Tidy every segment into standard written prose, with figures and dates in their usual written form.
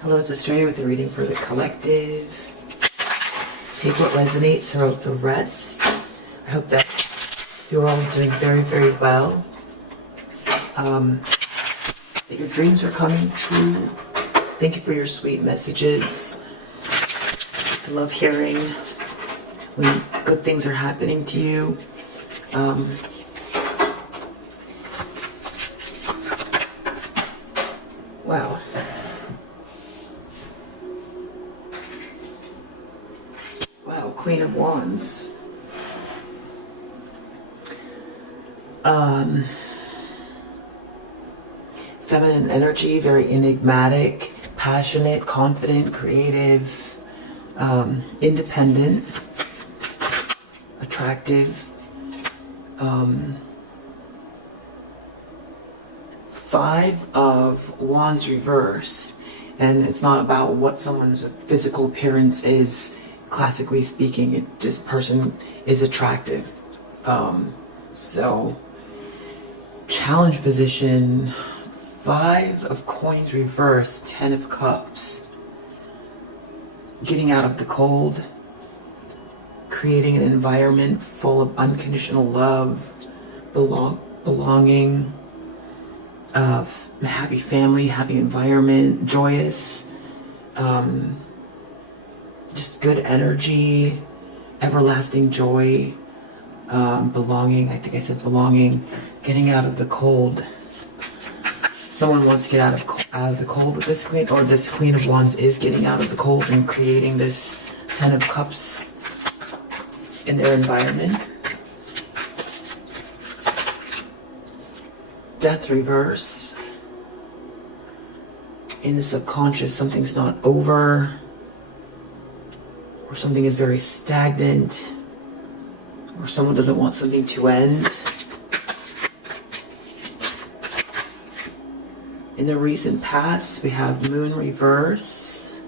Hello, it's Australia with a reading for the collective. Take what resonates, throw out the rest. I hope that you're all doing very, very well. That your dreams are coming true. Thank you for your sweet messages. I love hearing when good things are happening to you. Wow. Wow, Queen of Wands. Feminine energy, very enigmatic, passionate, confident, creative, independent, attractive. Five of Wands reverse, and it's not about what someone's physical appearance is. Classically speaking, this person is attractive. So challenge position, 5 of Coins reverse, 10 of Cups. Getting out of the cold, creating an environment full of unconditional love, belonging, happy family, happy environment, joyous, just good energy, everlasting joy, belonging. I think I said belonging. Getting out of the cold. Someone wants to get out of the cold with this queen, or this Queen of Wands is getting out of the cold and creating this 10 of Cups in their environment. Death reverse. In the subconscious, something's not over, or something is very stagnant, or someone doesn't want something to end. In the recent past, we have Moon reverse.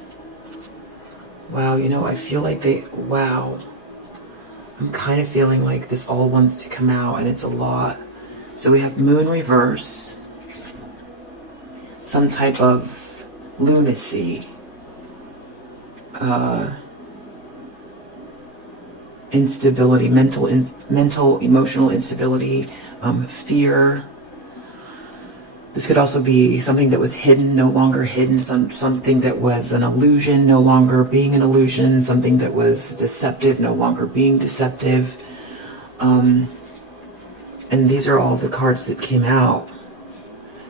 Wow, you know, I feel like I'm kind of feeling like this all wants to come out, and it's a lot. So we have Moon reverse, some type of lunacy, instability, mental, emotional instability, fear. This could also be something that was hidden, no longer hidden, something that was an illusion, no longer being an illusion, something that was deceptive, no longer being deceptive. And these are all the cards that came out.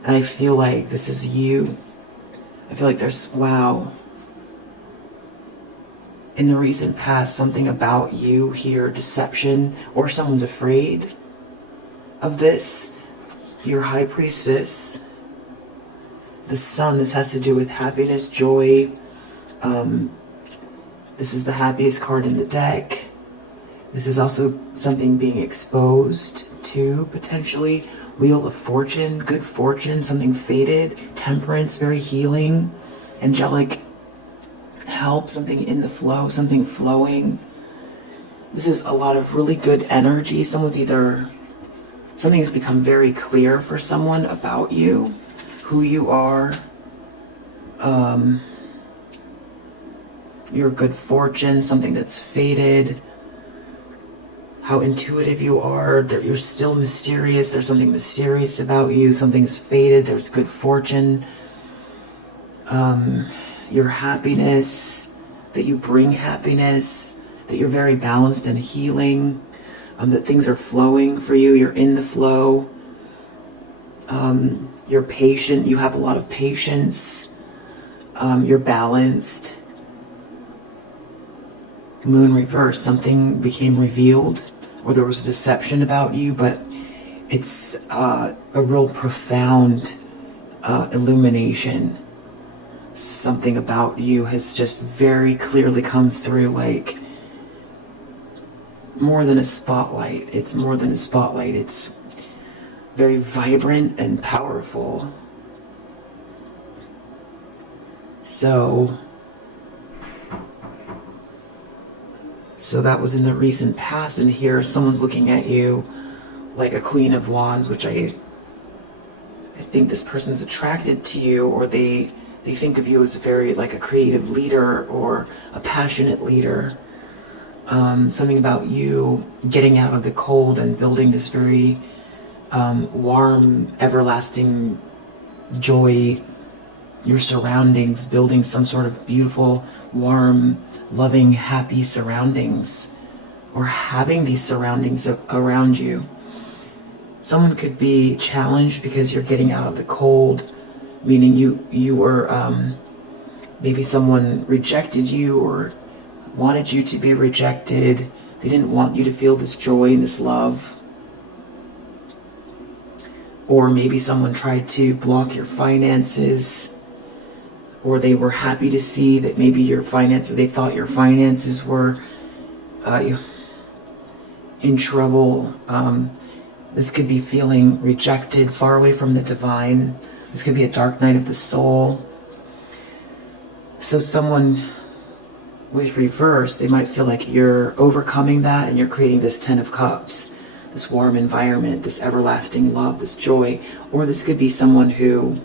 And I feel like this is you. I feel like there's, wow. In the recent past, something about you here, deception, or someone's afraid of this. Your High Priestess, the Sun, this has to do with happiness, joy. This is the happiest card in the deck. This is also something being exposed to, potentially. Wheel of Fortune, good fortune, something fated. Temperance, very healing. Angelic help, something in the flow, something flowing. This is a lot of really good energy. Something has become very clear for someone about you, who you are. Your good fortune, something that's fated. How intuitive you are, that you're still mysterious. There's something mysterious about you. Something's fated. There's good fortune. Your happiness, that you bring happiness, that you're very balanced and healing. That things are flowing for you, you're in the flow, you're patient, you have a lot of patience, you're balanced. Moon reverse, something became revealed, or there was deception about you, but it's a real profound illumination. Something about you has just very clearly come through, like, more than a spotlight. It's more than a spotlight. It's very vibrant and powerful. So that was in the recent past, and here someone's looking at you like a Queen of Wands, which I think this person's attracted to you, or they they think of you as very like a creative leader or a passionate leader. Something about you getting out of the cold and building this very warm, everlasting joy, your surroundings, building some sort of beautiful, warm, loving, happy surroundings, or having these surroundings around you. Someone could be challenged because you're getting out of the cold, meaning you were, maybe someone rejected you or wanted you to be rejected. They didn't want you to feel this joy and this love. Or maybe someone tried to block your finances, or they were happy to see that maybe your finances, they thought your finances were in trouble. This could be feeling rejected, far away from the divine. This could be a dark night of the soul. So someone with reverse, they might feel like you're overcoming that and you're creating this 10 of Cups, this warm environment, this everlasting love, this joy. Or this could be someone who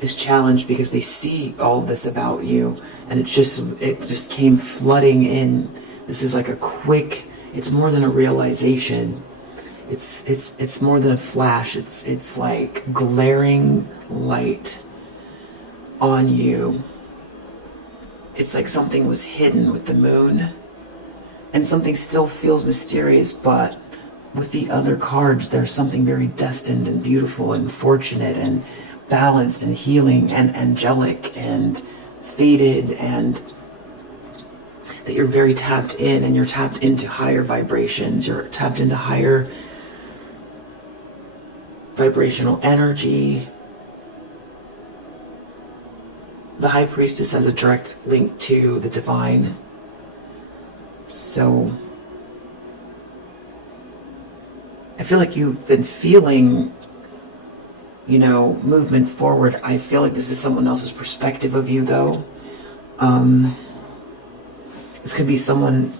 is challenged because they see all of this about you and it just came flooding in. This is like a quick, it's more than a realization. It's more than a flash. It's like glaring light on you. It's like something was hidden with the moon, and something still feels mysterious, but with the other cards, there's something very destined and beautiful and fortunate and balanced and healing and angelic and fated, and that you're very tapped in, and you're tapped into higher vibrations. You're tapped into higher vibrational energy. The High Priestess has a direct link to the divine. So I feel like you've been feeling, movement forward. I feel like this is someone else's perspective of you, though. This could be someone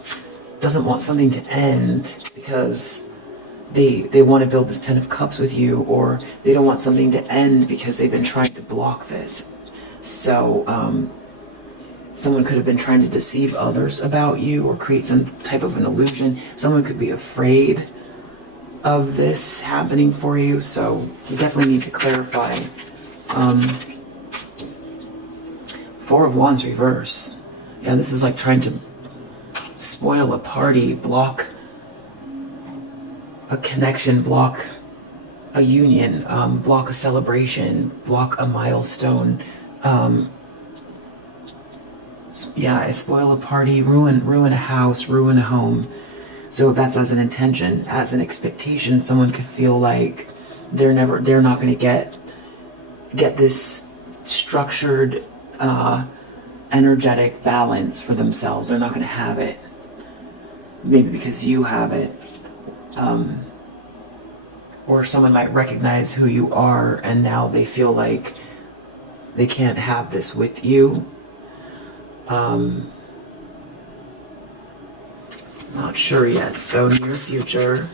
doesn't want something to end because they want to build this 10 of Cups with you, or they don't want something to end because they've been trying to block this. So someone could have been trying to deceive others about you or create some type of an illusion. Someone could be afraid of this happening for you, so you definitely need to clarify. Four of Wands reverse. Yeah, this is like trying to spoil a party, block a connection, block a union, block a celebration, block a milestone. Spoil a party, ruin a house, ruin a home. So that's as an intention, as an expectation. Someone could feel like they're not going to get this structured, energetic balance for themselves. They're not going to have it. Maybe because you have it. Or someone might recognize who you are and now they feel like they can't have this with you. Not sure yet. So near future.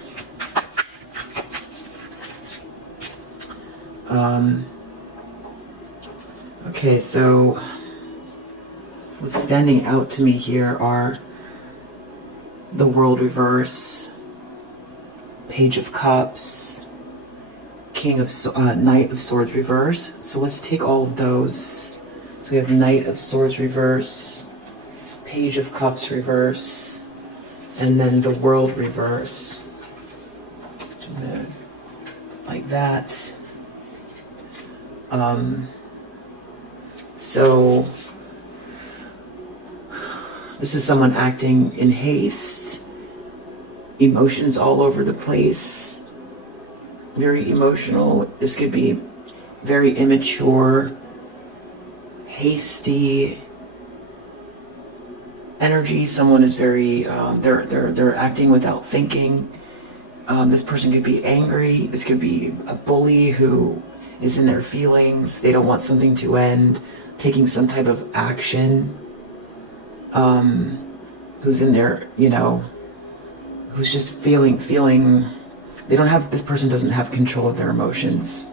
Okay, so what's standing out to me here are the World reverse, Page of Cups, Knight of Swords reverse. So let's take all of those. So we have Knight of Swords reverse, Page of Cups reverse, and then the World reverse. Like that. So this is someone acting in haste, emotions all over the place, very emotional. This could be very immature, hasty energy. Someone is very they're acting without thinking. This person could be angry. This could be a bully who is in their feelings. They don't want something to end, taking some type of action. Who's in there, who's just feeling, this person doesn't have control of their emotions.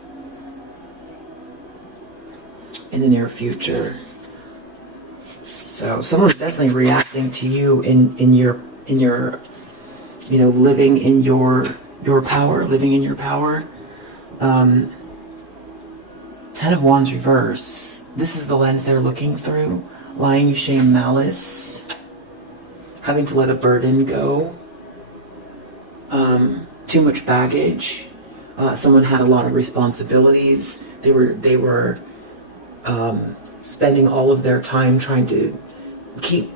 in the near future. So someone's definitely reacting to you in your living in your power, living in your power. Ten of Wands reverse. This is the lens they're looking through. Lying, shame, malice. Having to let a burden go. Too much baggage. Someone had a lot of responsibilities. They were spending all of their time trying to keep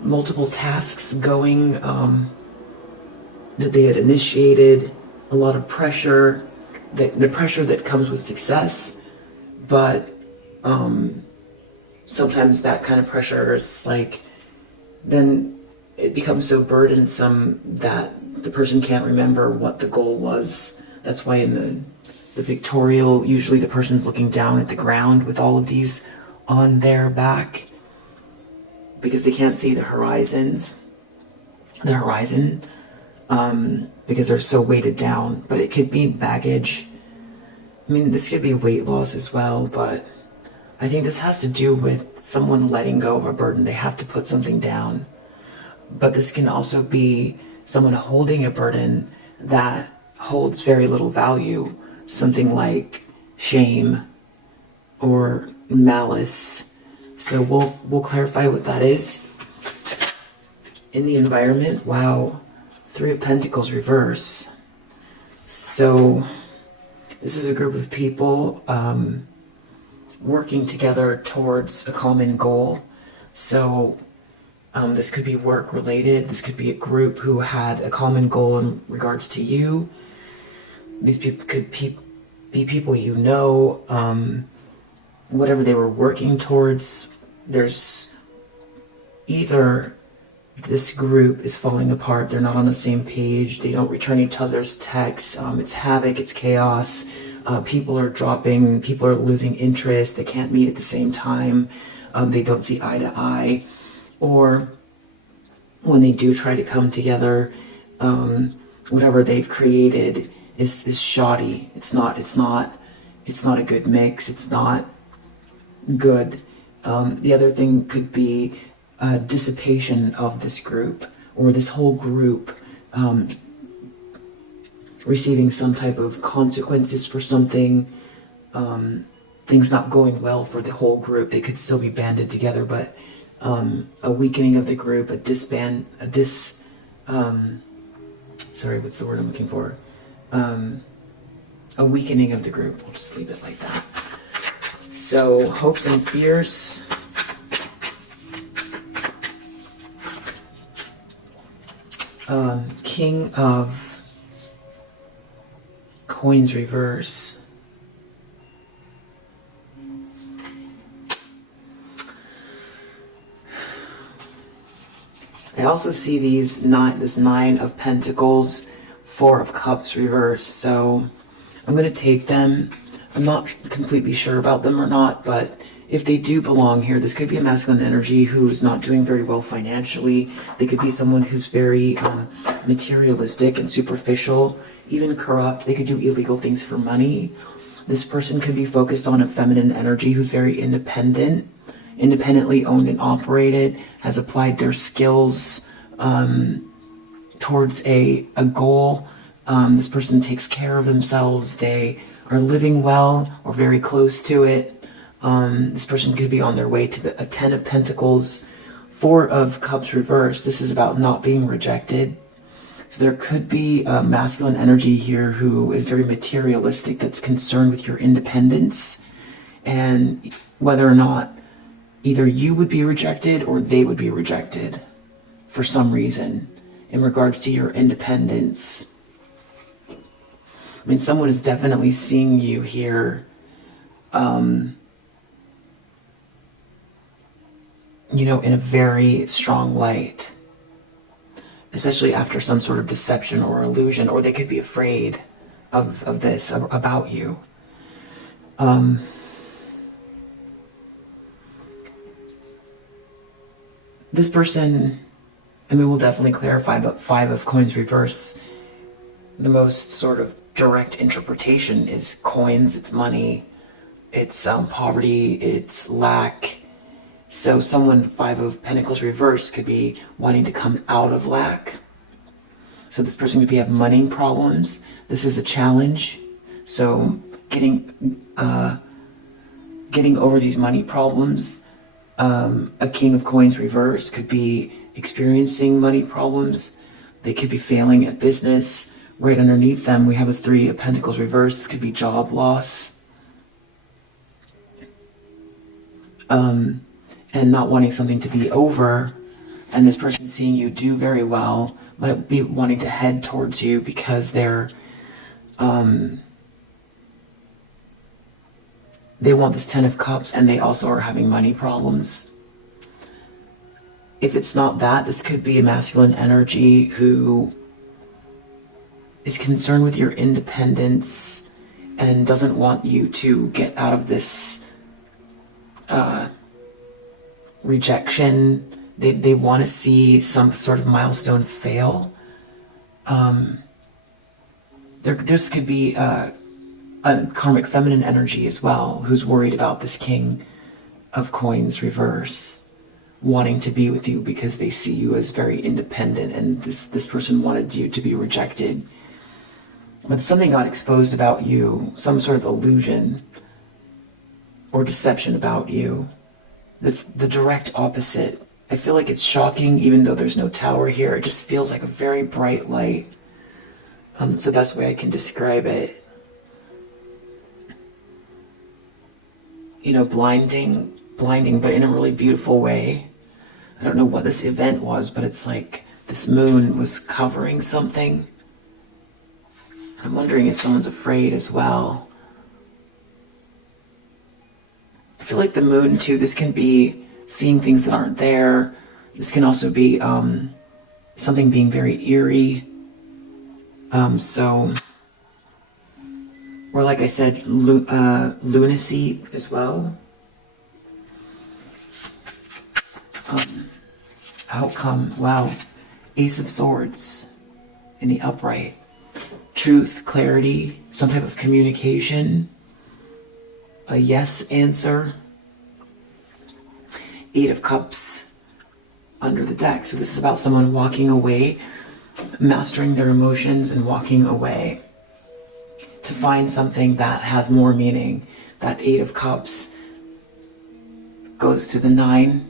multiple tasks going that they had initiated. A lot of pressure, the pressure that comes with success, but sometimes that kind of pressure is like, then it becomes so burdensome that the person can't remember what the goal was. That's why in the pictorial, usually the person's looking down at the ground with all of these on their back, because they can't see the horizon, because they're so weighted down. But it could be baggage. I mean, this could be weight loss as well, but I think this has to do with someone letting go of a burden. They have to put something down. But this can also be someone holding a burden that holds very little value, something like shame or malice. So we'll clarify what that is. In the environment, wow, Three of Pentacles reverse. So this is a group of people working together towards a common goal. So this could be work related. This could be a group who had a common goal in regards to you. These people could be people you know, whatever they were working towards. There's either this group is falling apart, they're not on the same page, they don't return each other's texts, it's havoc, it's chaos, people are dropping, people are losing interest, they can't meet at the same time, they don't see eye to eye, or when they do try to come together, whatever they've created is shoddy. It's not a good mix. It's not good. The other thing could be dissipation of this group, or this whole group receiving some type of consequences for something, things not going well for the whole group. They could still be banded together, but a weakening of the group, sorry, what's the word I'm looking for? A weakening of the group. We'll just leave it like that. So, hopes and fears. King of Coins reverse. I also see this Nine of Pentacles, Four of Cups reverse. So I'm going to take them. I'm not completely sure about them or not, but if they do belong here, this could be a masculine energy who's not doing very well financially. They could be someone who's very materialistic and superficial, even corrupt. They could do illegal things for money. This person could be focused on a feminine energy who's very independent, independently owned and operated, has applied their skills towards a goal. This person takes care of themselves. They are living well or very close to it. This person could be on their way to a Ten of Pentacles, Four of Cups reverse. This is about not being rejected. So there could be a masculine energy here who is very materialistic, that's concerned with your independence and whether or not either you would be rejected or they would be rejected for some reason in regards to your independence. I mean, someone is definitely seeing you here, in a very strong light, especially after some sort of deception or illusion, or they could be afraid of this about you. This person, we'll definitely clarify, but Five of Coins reverse, the most sort of direct interpretation is coins, it's money, it's poverty, it's lack. So someone, Five of Pentacles reversed, could be wanting to come out of lack. So this person could be having money problems. This is a challenge. So getting over these money problems. A King of Coins reverse could be experiencing money problems. They could be failing at business. Right underneath them, we have a Three of Pentacles reverse. This could be job loss. And not wanting something to be over. And this person seeing you do very well might be wanting to head towards you because they want this Ten of Cups, and they also are having money problems. If it's not that, this could be a masculine energy who is concerned with your independence and doesn't want you to get out of this rejection. They want to see some sort of milestone fail. This could be a karmic feminine energy as well, who's worried about this King of Coins reverse, wanting to be with you because they see you as very independent, and this person wanted you to be rejected. But something got exposed about you, some sort of illusion or deception about you. That's the direct opposite. I feel like it's shocking, even though there's no tower here. It just feels like a very bright light. That's the best way I can describe it. You know, blinding, but in a really beautiful way. I don't know what this event was, but it's like this moon was covering something. I'm wondering if someone's afraid as well. I feel like the moon too, this can be seeing things that aren't there. This can also be something being very eerie. Or like I said, lunacy as well. Outcome, wow. Ace of Swords in the upright. Truth, clarity, some type of communication. A yes answer. Eight of Cups under the deck. So this is about someone walking away, mastering their emotions and walking away to find something that has more meaning. That Eight of Cups goes to the 9,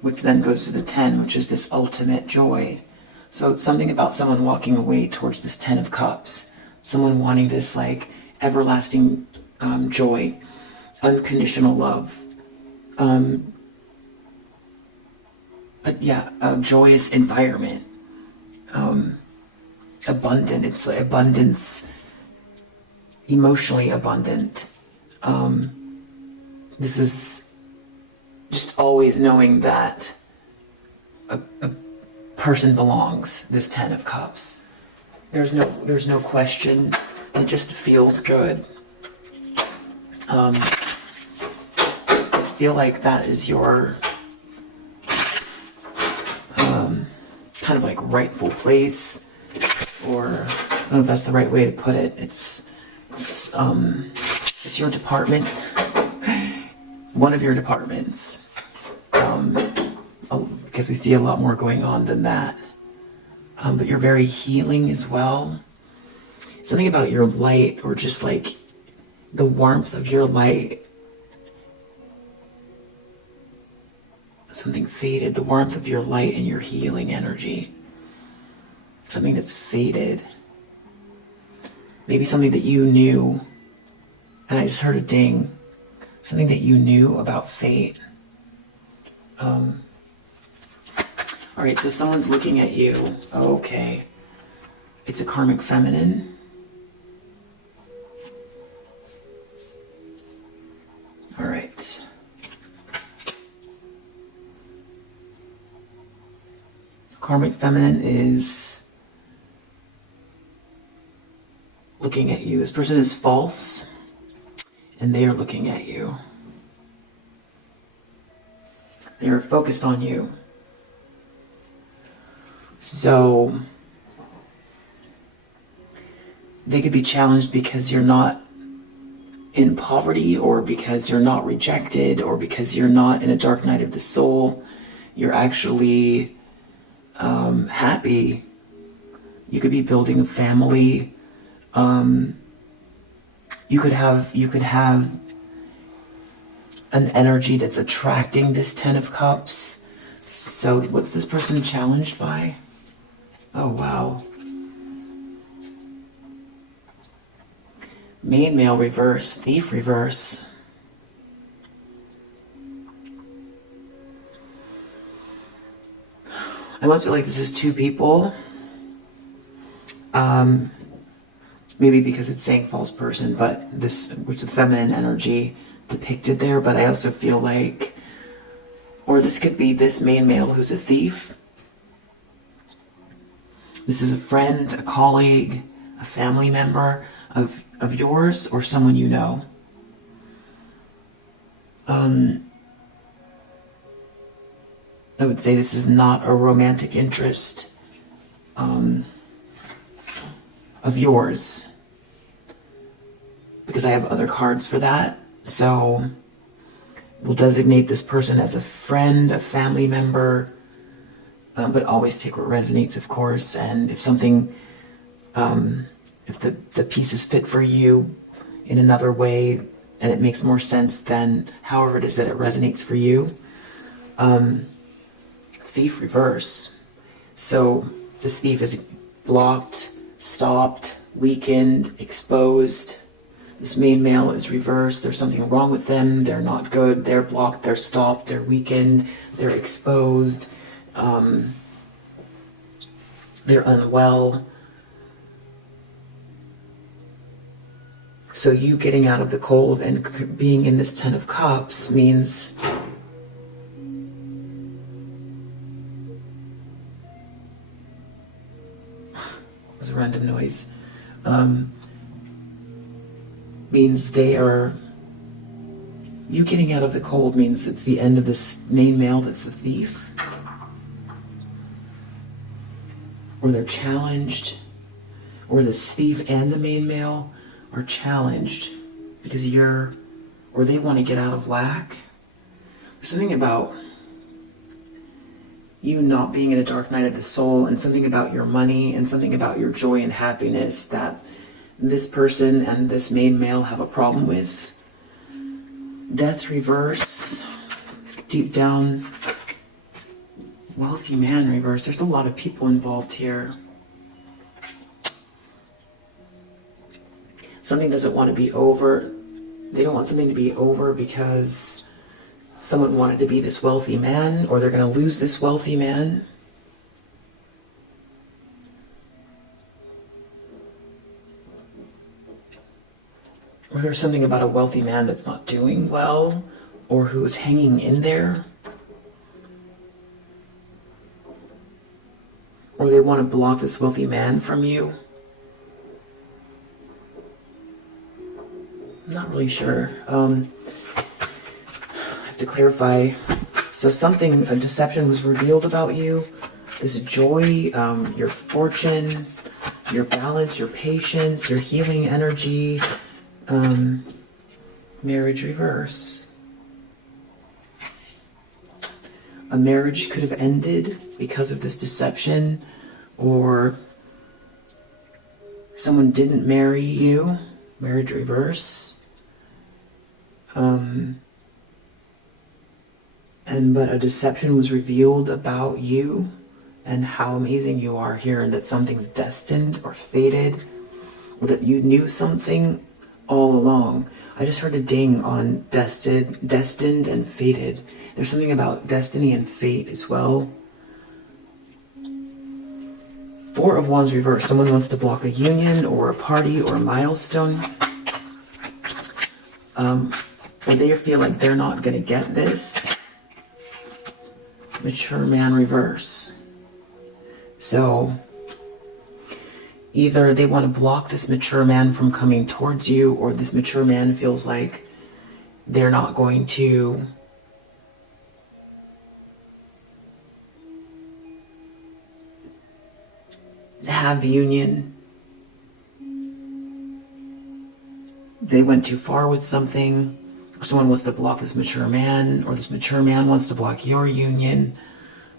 which then goes to the 10, which is this ultimate joy. So it's something about someone walking away towards this 10 of Cups. Someone wanting this like everlasting joy, unconditional love. A joyous environment. Abundant. It's like abundance, emotionally abundant. This is just always knowing that a person belongs, this 10 of Cups. There's no question. It just feels good. I feel like that is your kind of like rightful place, or I don't know if that's the right way to put it. It's your department, one of your departments, because we see a lot more going on than that. But you're very healing as well. Something about your light, or just like the warmth of your light. Something faded, the warmth of your light and your healing energy. Something that's faded. Maybe something that you knew, and I just heard a ding. Something that you knew about fate. All right, so someone's looking at you. Okay. It's a karmic feminine. All right. Karmic feminine is looking at you. This person is false, and they are looking at you. They are focused on you. So they could be challenged because you're not in poverty, or because you're not rejected, or because you're not in a dark night of the soul. You're actually happy. You could be building a family. You could have an energy that's attracting this Ten of Cups. So what's this person challenged by? Oh, wow. Main male reverse, thief reverse. I almost feel like this is two people. Maybe because it's saying false person, but this, which is the feminine energy depicted there, but I also feel like, or this could be this main male who's a thief. This is a friend, a colleague, a family member of yours, or someone you know. I would say this is not a romantic interest of yours, because I have other cards for that. So we'll designate this person as a friend, a family member, but always take what resonates, of course. And if something, if the pieces fit for you in another way and it makes more sense than however it is that it resonates for you. Thief reverse. So this thief is blocked, stopped, weakened, exposed. This main male is reversed. There's something wrong with them. They're not good. They're blocked. They're stopped. They're weakened. They're exposed. They're unwell. So you getting out of the cold and being in this Ten of Cups means it was a random noise. Means they are, you getting out of the cold means it's the end of this main male that's a thief. Or they're challenged, or this thief and the main male are challenged because you're, or they want to get out of lack. There's something about you not being in a dark night of the soul, and something about your money, and something about your joy and happiness that this person and this main male have a problem with. Death reverse. Deep down. Wealthy man reverse. There's a lot of people involved here. Something doesn't want to be over. They don't want something to be over because someone wanted to be this wealthy man, or they're going to lose this wealthy man. Or there's something about a wealthy man that's not doing well, or who's hanging in there. Or they want to block this wealthy man from you. I'm not really sure. I have to clarify. So something, a deception was revealed about you. This joy, your fortune, your balance, your patience, your healing energy. Marriage reverse. A marriage could have ended because of this deception, or someone didn't marry you. Marriage reverse. But a deception was revealed about you and how amazing you are here, and that something's destined or fated, or that you knew something all along. I just heard a ding on destined and fated. There's something about destiny and fate as well. Four of Wands reverse. Someone wants to block a union or a party or a milestone. Or they feel like they're not going to get this. Mature man reverse. So either they want to block this mature man from coming towards you, or this mature man feels like they're not going to have union they went too far with something, or someone wants to block this mature man, or this mature man wants to block your union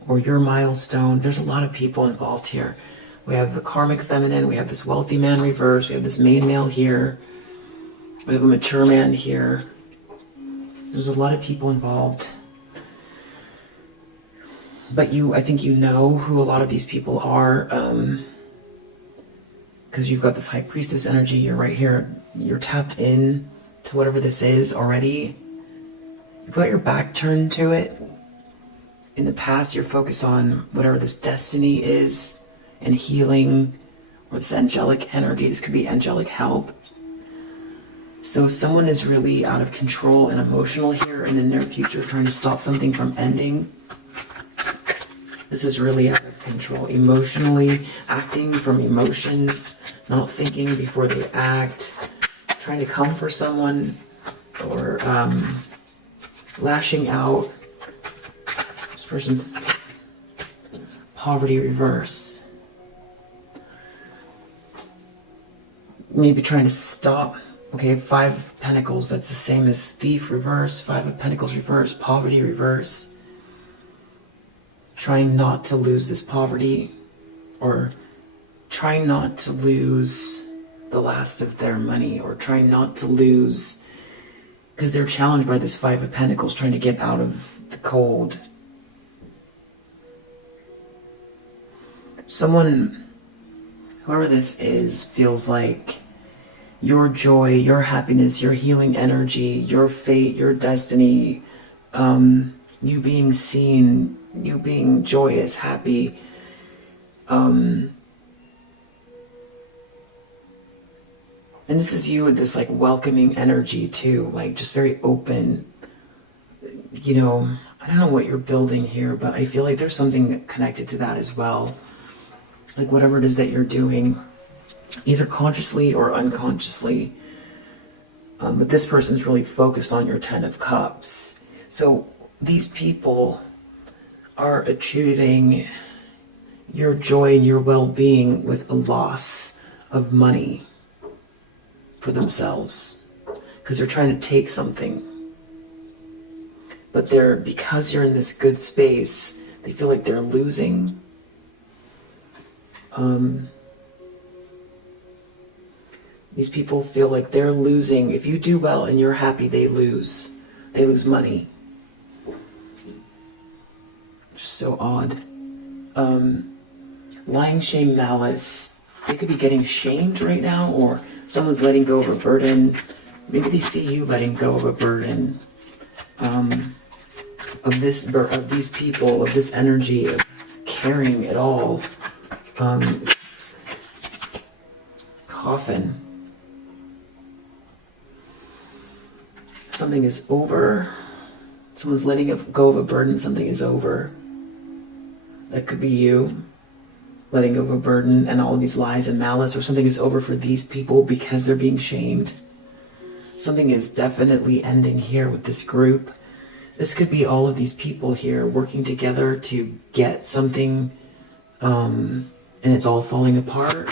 or your milestone. There's a lot of people involved here. We have the karmic feminine, we have this wealthy man reverse, we have this main male here, we have a mature man here. There's a lot of people involved. But I think you know who a lot of these people are, because you've got this high priestess energy. You're right here. You're tapped in to whatever this is already. You've got your back turned to it. In the past, you're focused on whatever this destiny is and healing, or this angelic energy. This could be angelic help. So someone is really out of control and emotional here in the near future, trying to stop something from ending. This is really out of control. Emotionally, acting from emotions, not thinking before they act, trying to come for someone, or lashing out. This person's poverty reverse. Maybe trying to stop. Okay, 5 of Pentacles, that's the same as thief reverse, 5 of Pentacles reverse, poverty reverse. Trying not to lose this poverty, or trying not to lose the last of their money, or trying not to lose, because they're challenged by this 5 of Pentacles, trying to get out of the cold. Someone, whoever this is, feels like your joy, your happiness, your healing energy, your fate, your destiny, you being seen, you being joyous, happy, and this is you with this like welcoming energy too, like just very open. You know, I don't know what you're building here, but I feel like there's something connected to that as well. Like whatever it is that you're doing, either consciously or unconsciously. But this person's really focused on your 10 of Cups. So these people are attributing your joy and your well-being with a loss of money for themselves, because they're trying to take something. But because you're in this good space, they feel like they're losing. These people feel like they're losing. If you do well and you're happy, they lose. They lose money. Just so odd. Lying, shame, malice. They could be getting shamed right now, or someone's letting go of a burden. Maybe they see you letting go of a burden. Of these people, of this energy, of carrying it all. Coffin. Something is over. Someone's letting go of a burden. Something is over. That could be you letting go of a burden and all these lies and malice, or something is over for these people because they're being shamed. Something is definitely ending here with this group. This could be all of these people here working together to get something, and it's all falling apart.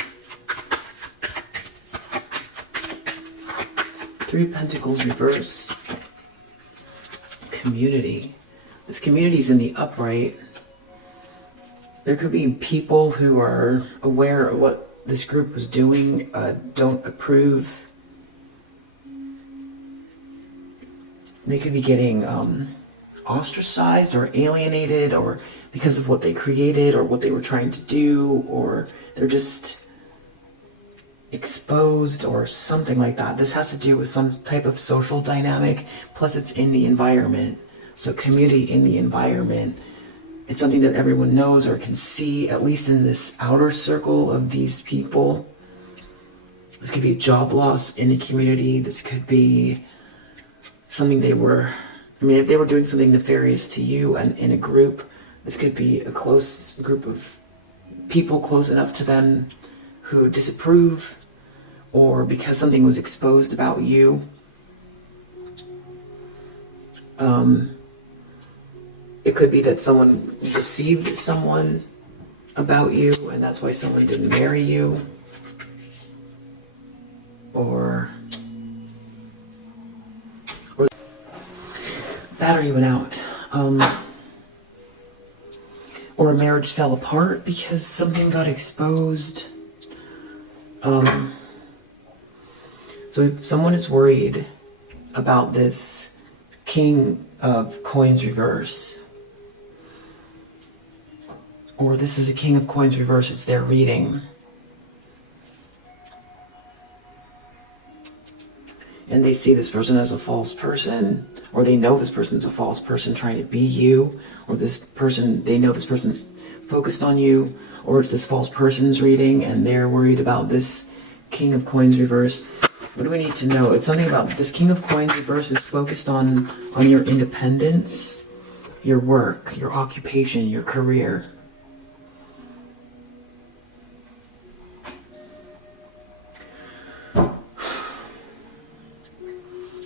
3 of Pentacles reverse. Community. This community's in the upright. There could be people who are aware of what this group was doing, don't approve. They could be getting ostracized or alienated, or because of what they created or what they were trying to do, or they're just exposed or something like that. This has to do with some type of social dynamic, plus it's in the environment. So community in the environment, it's something that everyone knows or can see, at least in this outer circle of these people. This could be a job loss in the community. This could be something if they were doing something nefarious to you and in a group, this could be a close group of people close enough to them who disapprove, or because something was exposed about you. It could be that someone deceived someone about you, and that's why someone didn't marry you. Or battery went out. Or a marriage fell apart because something got exposed. So if someone is worried about this King of Coins reverse, or this is a King of Coins reverse, it's their reading, and they see this person as a false person, or they know this person's a false person trying to be you, or this person, they know this person's focused on you, or it's this false person's reading and they're worried about this King of Coins reverse. What do we need to know? It's something about this King of Coins reverse is focused on your independence, your work, your occupation, your career.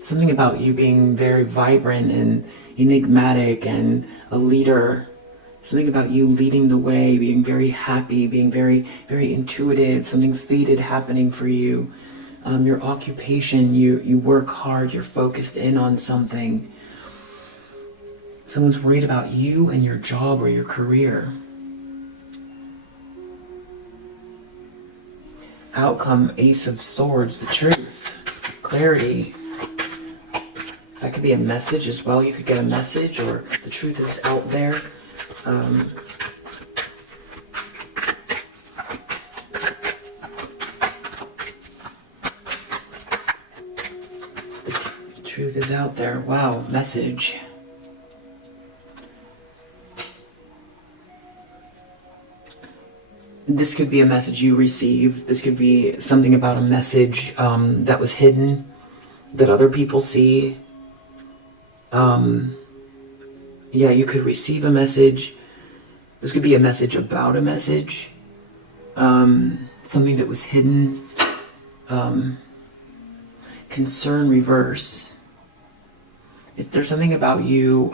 Something about you being very vibrant and enigmatic and a leader. Something about you leading the way, being very happy, being very, very intuitive, something fated happening for you. Your occupation, you work hard, you're focused in on something. Someone's worried about you and your job or your career. Outcome, Ace of Swords, the truth, clarity. That could be a message as well. You could get a message, or the truth is out there. The truth is out there. Wow, message. This could be a message you receive. This could be something about a message that was hidden, that other people see. Yeah, you could receive a message. This could be a message about a message. Something that was hidden. Concern reverse. There's something about you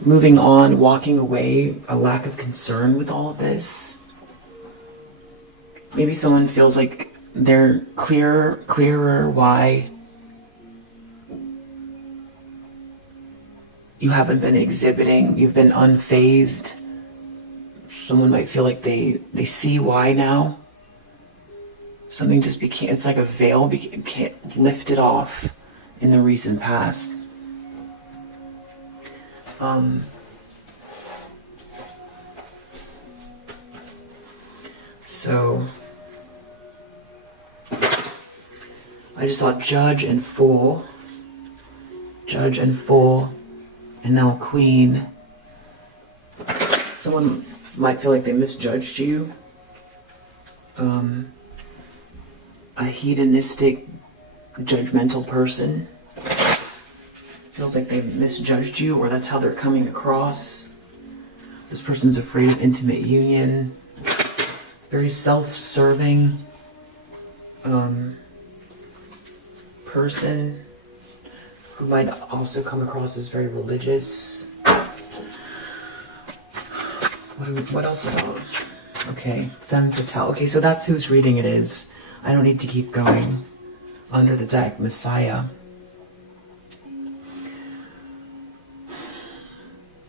moving on, walking away, a lack of concern with all of this. Maybe someone feels like they're clearer why you haven't been exhibiting, you've been unfazed. Someone might feel like they see why now. Something just became, it's like a veil can't lift it off in the recent past. So I just saw Judge and Fool, and now Queen. Someone might feel like they misjudged you. A hedonistic, judgmental person feels like they misjudged you, or that's how they're coming across. This person's afraid of intimate union. Very self-serving person who might also come across as very religious. What else about? Okay, femme fatale. Okay, so that's whose reading it is. I don't need to keep going. Under the deck, Messiah.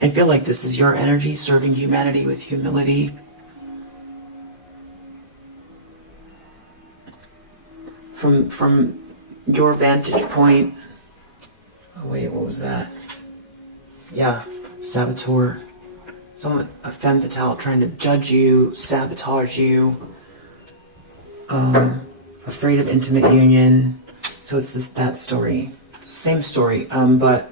I feel like this is your energy, serving humanity with humility. From your vantage point. Oh wait, what was that? Yeah, saboteur. Someone, a femme fatale, trying to judge you, sabotage you. Afraid of intimate union. So it's that story. It's the same story, but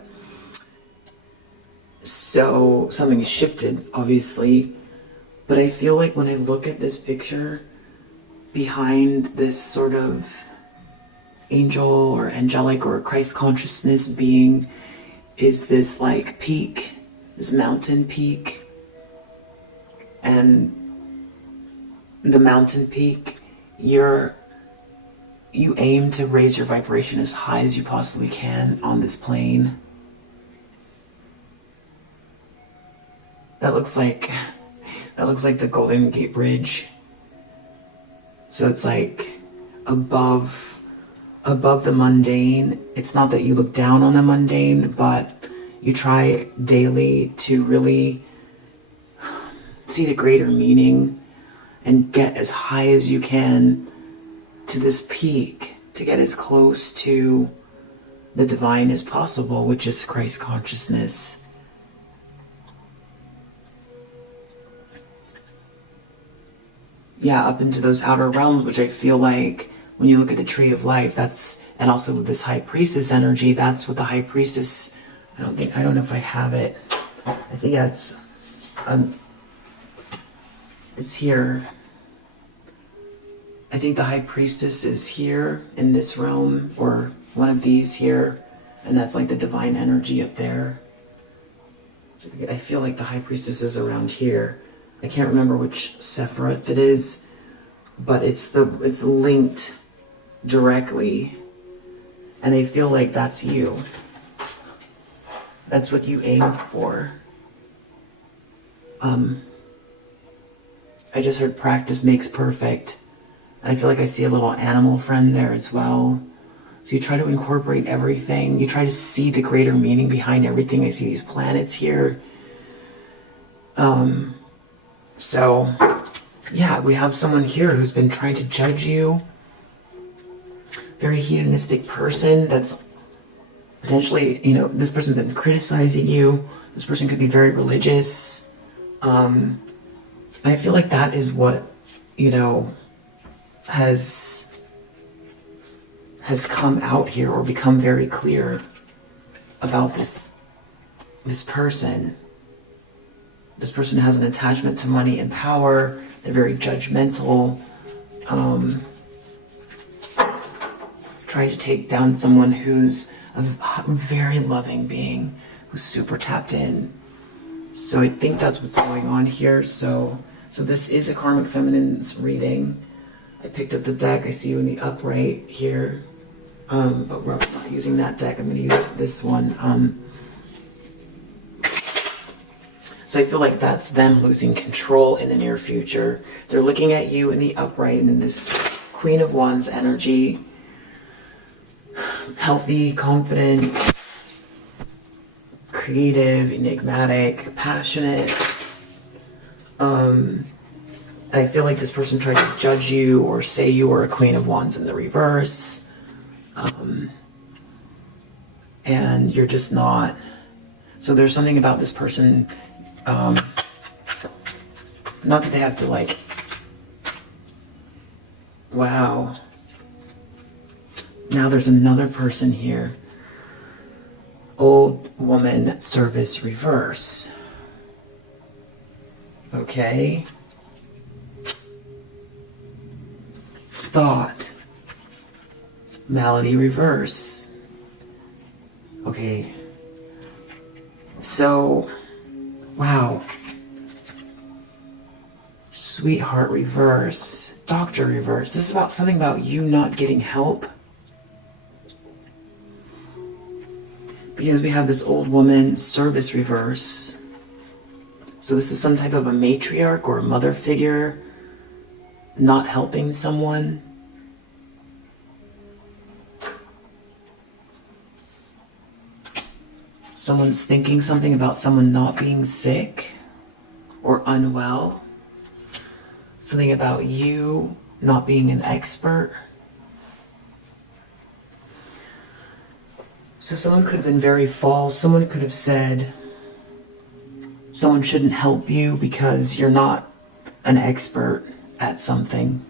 so something has shifted, obviously. But I feel like when I look at this picture, behind this sort of angel or angelic or Christ consciousness being is this like peak, this mountain peak. And the mountain peak, you aim to raise your vibration as high as you possibly can on this plane. That looks like the Golden Gate Bridge. So it's like above the mundane. It's not that you look down on the mundane, but You try daily to really see the greater meaning and get as high as you can to this peak, to get as close to the divine as possible, which is Christ consciousness. Yeah, up into those outer realms, which I feel like when you look at the tree of life, that's, and also with this high priestess energy, that's what the high priestess, I don't know if I have it. I think that's, it's here. I think the high priestess is here in this realm, or one of these here, and that's like the divine energy up there. I feel like the high priestess is around here. I can't remember which Sephiroth it is, but it's linked directly, and I feel like that's you. That's what you aim for. I just heard practice makes perfect, and I feel like I see a little animal friend there as well. So you try to incorporate everything. You try to see the greater meaning behind everything. I see these planets here. So, yeah, we have someone here who's been trying to judge you. Very hedonistic person that's potentially, this person's been criticizing you. This person could be very religious. And I feel like that is what, has come out here or become very clear about this person. This person has an attachment to money and power. They're very judgmental. Trying to take down someone who's a very loving being, who's super tapped in. So I think that's what's going on here. So this is a Karmic Feminine's reading. I picked up the deck. I see you in the upright here. But we're not using that deck. I'm going to use this one. So I feel like that's them losing control in the near future. They're looking at you in the upright and in this Queen of Wands energy. Healthy, confident, creative, enigmatic, passionate. And I feel like this person tried to judge you or say you were a Queen of Wands in the reverse. And you're just not. So there's something about this person, not that they have to wow. Now there's another person here. Old woman, service reverse. Okay. Thought. Malady reverse. Okay. So, wow. Sweetheart reverse. Doctor reverse. This is about something about you not getting help. Because we have this old woman, service reverse. So this is some type of a matriarch or a mother figure not helping someone. Someone's thinking something about someone not being sick or unwell. Something about you not being an expert. So someone could have been very false. Someone could have said someone shouldn't help you because you're not an expert at something.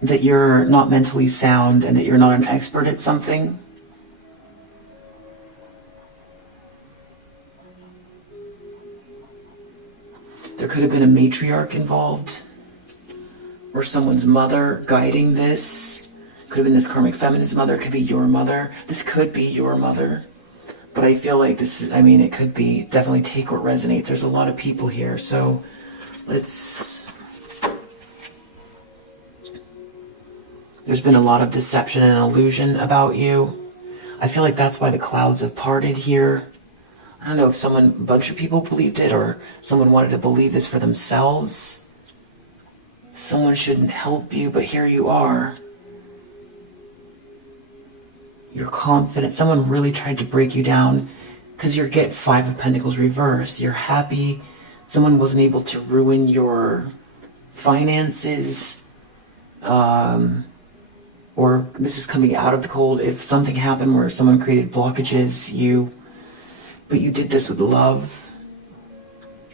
That you're not mentally sound and that you're not an expert at something. There could have been a matriarch involved or someone's mother guiding this. Could have been this karmic feminine's mother. It could be your mother. This could be your mother. But I feel like this is, it could be, definitely take what resonates. There's a lot of people here. So there's been a lot of deception and illusion about you. I feel like that's why the clouds have parted here. I don't know if a bunch of people believed it or someone wanted to believe this for themselves. Someone shouldn't help you, but here you are. You're confident. Someone really tried to break you down because you get 5 of Pentacles reversed. You're happy. Someone wasn't able to ruin your finances. Or this is coming out of the cold. If something happened where someone created blockages, but you did this with love.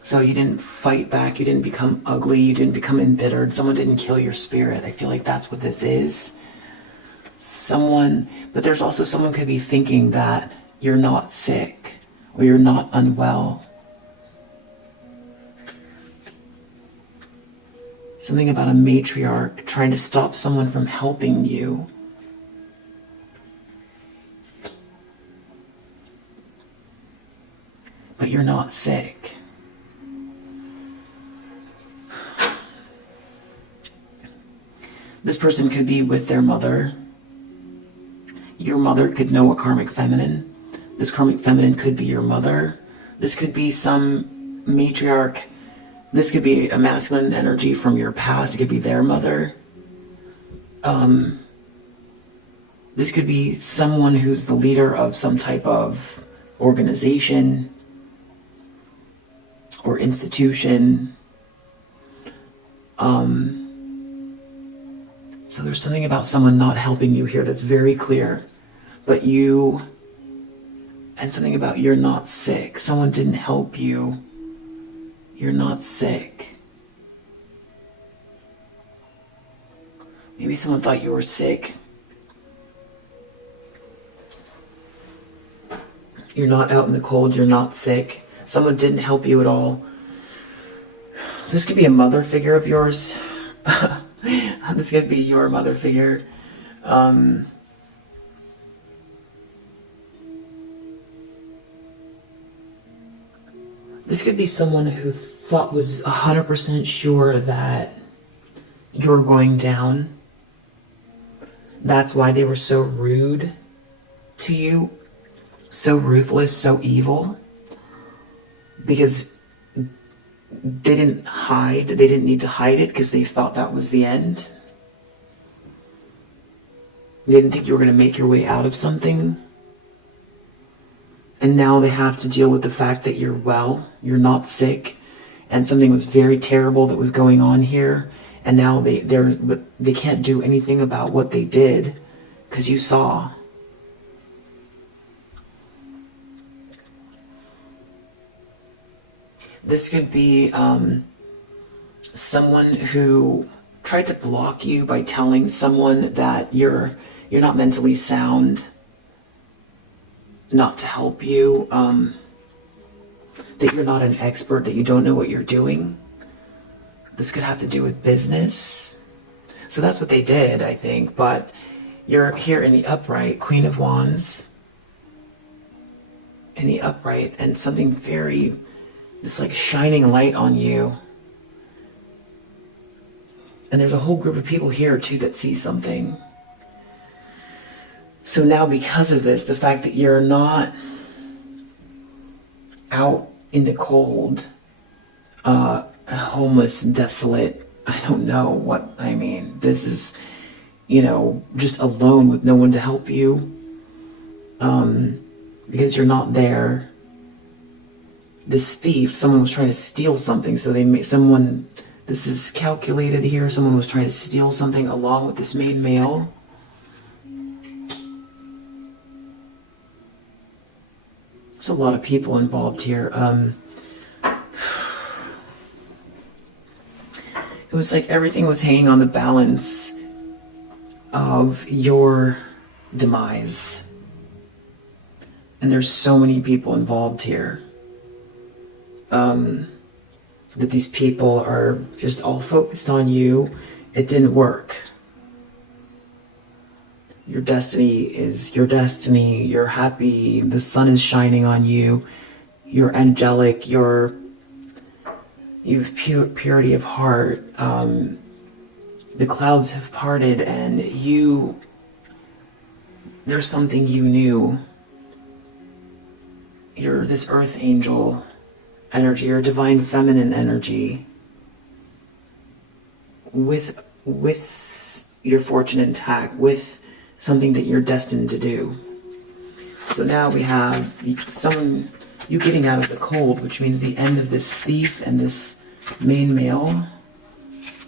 So you didn't fight back. You didn't become ugly. You didn't become embittered. Someone didn't kill your spirit. I feel like that's what this is. But there's also someone could be thinking that you're not sick or you're not unwell. Something about a matriarch trying to stop someone from helping you. But you're not sick. This person could be with their mother. Your mother could know a karmic feminine. This karmic feminine could be your mother. This could be some matriarch. This could be a masculine energy from your past. It could be their mother. This could be someone who's the leader of some type of organization or institution. So there's something about someone not helping you here that's very clear. And something about you're not sick. Someone didn't help you. You're not sick. Maybe someone thought you were sick. You're not out in the cold. You're not sick. Someone didn't help you at all. This could be a mother figure of yours. This could be your mother figure. This could be someone who was 100% sure that you're going down. That's why they were so rude to you, so ruthless, so evil. Because they didn't hide. They didn't need to hide it because they thought that was the end. They didn't think you were going to make your way out of something. And now they have to deal with the fact that you're well, you're not sick, and something was very terrible that was going on here. And now they can't do anything about what they did because you saw. This could be someone who tried to block you by telling someone that you're not mentally sound, not to help you, that you're not an expert, that you don't know what you're doing. This could have to do with business. So that's what they did, I think. But you're here in the upright, Queen of Wands, in the upright, and something very, it's like shining light on you. And there's a whole group of people here too that see something. So now because of this, the fact that you're not out in the cold, homeless, desolate, I don't know what I mean. This is, just alone with no one to help you. Because you're not there. This thief, someone was trying to steal something, so this is calculated here, someone was trying to steal something along with this main male. There's a lot of people involved here. It was like everything was hanging on the balance of your demise. And there's so many people involved here. That these people are just all focused on you. It didn't work. Your destiny is your destiny. You're happy. The sun is shining on you. You're angelic. You've purity of heart. The clouds have parted, and there's something you knew. You're this earth angel energy, or divine feminine energy, with your fortune intact, with something that you're destined to do. So now we have someone, you getting out of the cold, which means the end of this thief and this main male.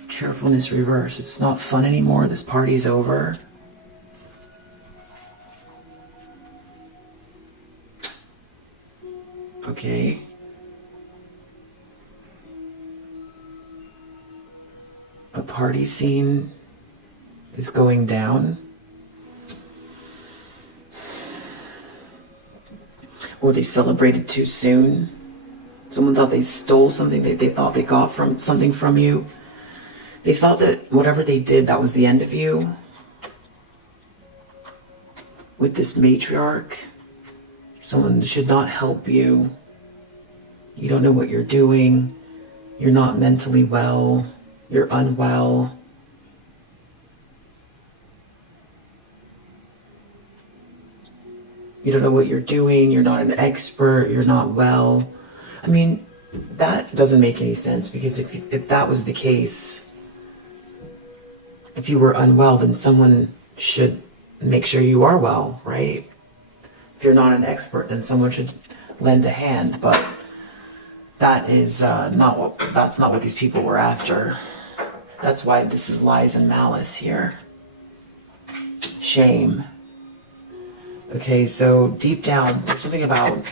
Cheerfulness reverse. It's not fun anymore. This party's over. Okay. A party scene is going down. Or they celebrated too soon. Someone thought they stole something. They thought they got something from you. They thought that whatever they did, that was the end of you. With this matriarch, someone should not help you. You don't know what you're doing. You're not mentally well. You're unwell. You don't know what you're doing. You're not an expert. You're not well. I mean, that doesn't make any sense, because if that was the case, if you were unwell, then someone should make sure you are well, right? If you're not an expert, then someone should lend a hand. But that is that's not what these people were after. That's why this is lies and malice here. Shame. Okay, so deep down, there's something about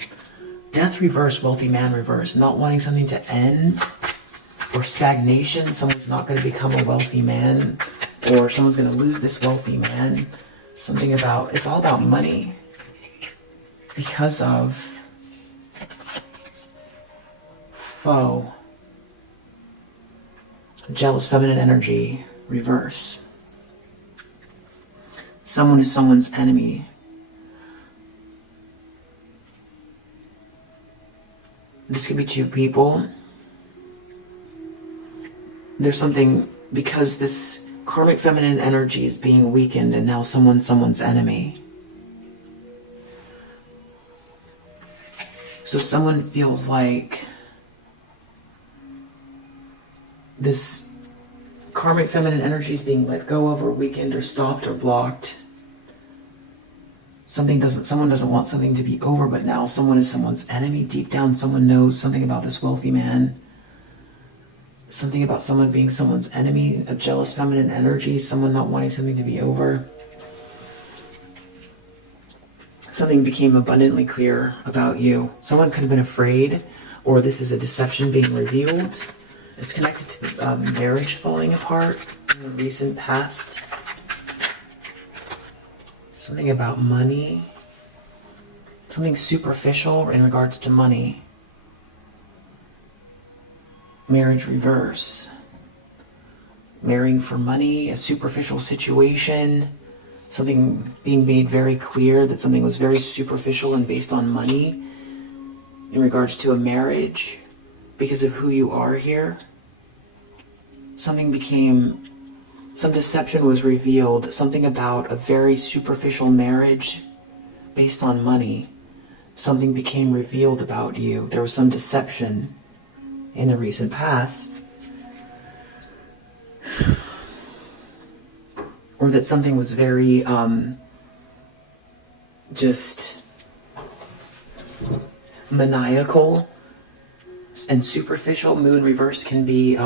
death reverse, wealthy man reverse, not wanting something to end, or stagnation. Someone's not going to become a wealthy man, or someone's going to lose this wealthy man. Something about, it's all about money because of foe. Jealous feminine energy reverse. Someone is someone's enemy. This could be two people. There's something, because this karmic feminine energy is being weakened, and now someone's enemy. So someone feels like this karmic feminine energy is being let go of, or weakened, or stopped, or blocked. Someone doesn't want something to be over, but now someone is someone's enemy. Deep down, someone knows something about this wealthy man. Something about someone being someone's enemy, a jealous feminine energy, someone not wanting something to be over. Something became abundantly clear about you. Someone could have been afraid, or this is a deception being revealed. It's connected to the marriage falling apart in the recent past. Something about money. Something superficial in regards to money. Marriage reverse. Marrying for money, a superficial situation. Something being made very clear that something was very superficial and based on money in regards to a marriage because of who you are here. Some deception was revealed, something about a very superficial marriage based on money. Something became revealed about you. There was some deception in the recent past. Or that something was very, just maniacal and superficial. Moon reverse can be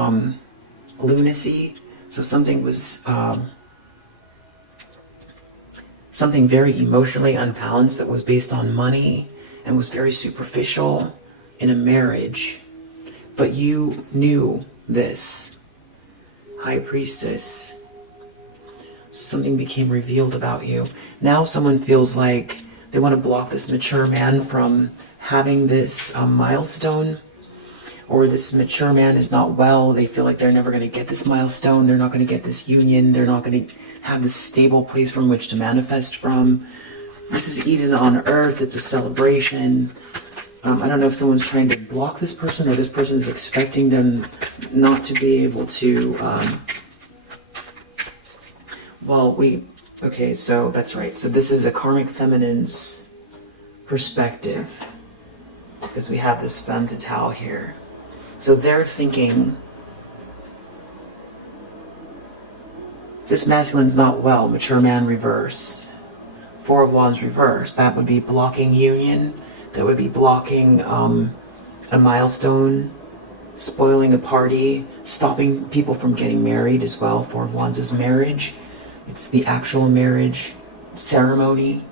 lunacy. So something was something very emotionally unbalanced that was based on money and was very superficial in a marriage. But you knew this. High Priestess. Something became revealed about you. Now someone feels like they want to block this mature man from having this milestone. Or this mature man is not well. They feel like they're never going to get this milestone. They're not going to get this union. They're not going to have this stable place from which to manifest from. This is Eden on earth. It's a celebration. I don't know if someone's trying to block this person, or this person is expecting them not to be able to... Okay, so that's right. So this is a karmic feminine's perspective, because we have this femme fatale here. So they're thinking this masculine's not well. Mature man reverse. Four of Wands reverse. That would be blocking union. That would be blocking a milestone, spoiling a party, stopping people from getting married as well. Four of Wands is marriage. It's the actual marriage ceremony.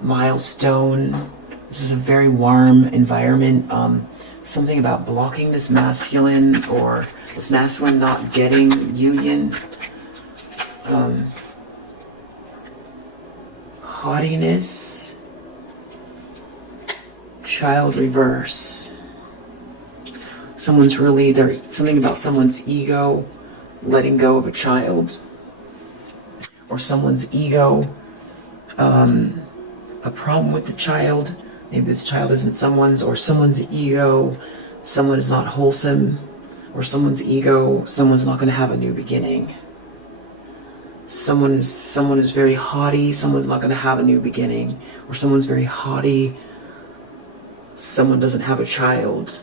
Milestone. This is a very warm environment. Something about blocking this masculine, or this masculine not getting union. Haughtiness. Child reverse. Someone's really there. Something about someone's ego letting go of a child, or someone's ego. A problem with the child. Maybe this child isn't someone's, or someone's ego. Someone is not wholesome, or someone's ego. Someone's not going to have a new beginning. Someone is very haughty. Someone's not going to have a new beginning, or someone's very haughty. Someone doesn't have a child.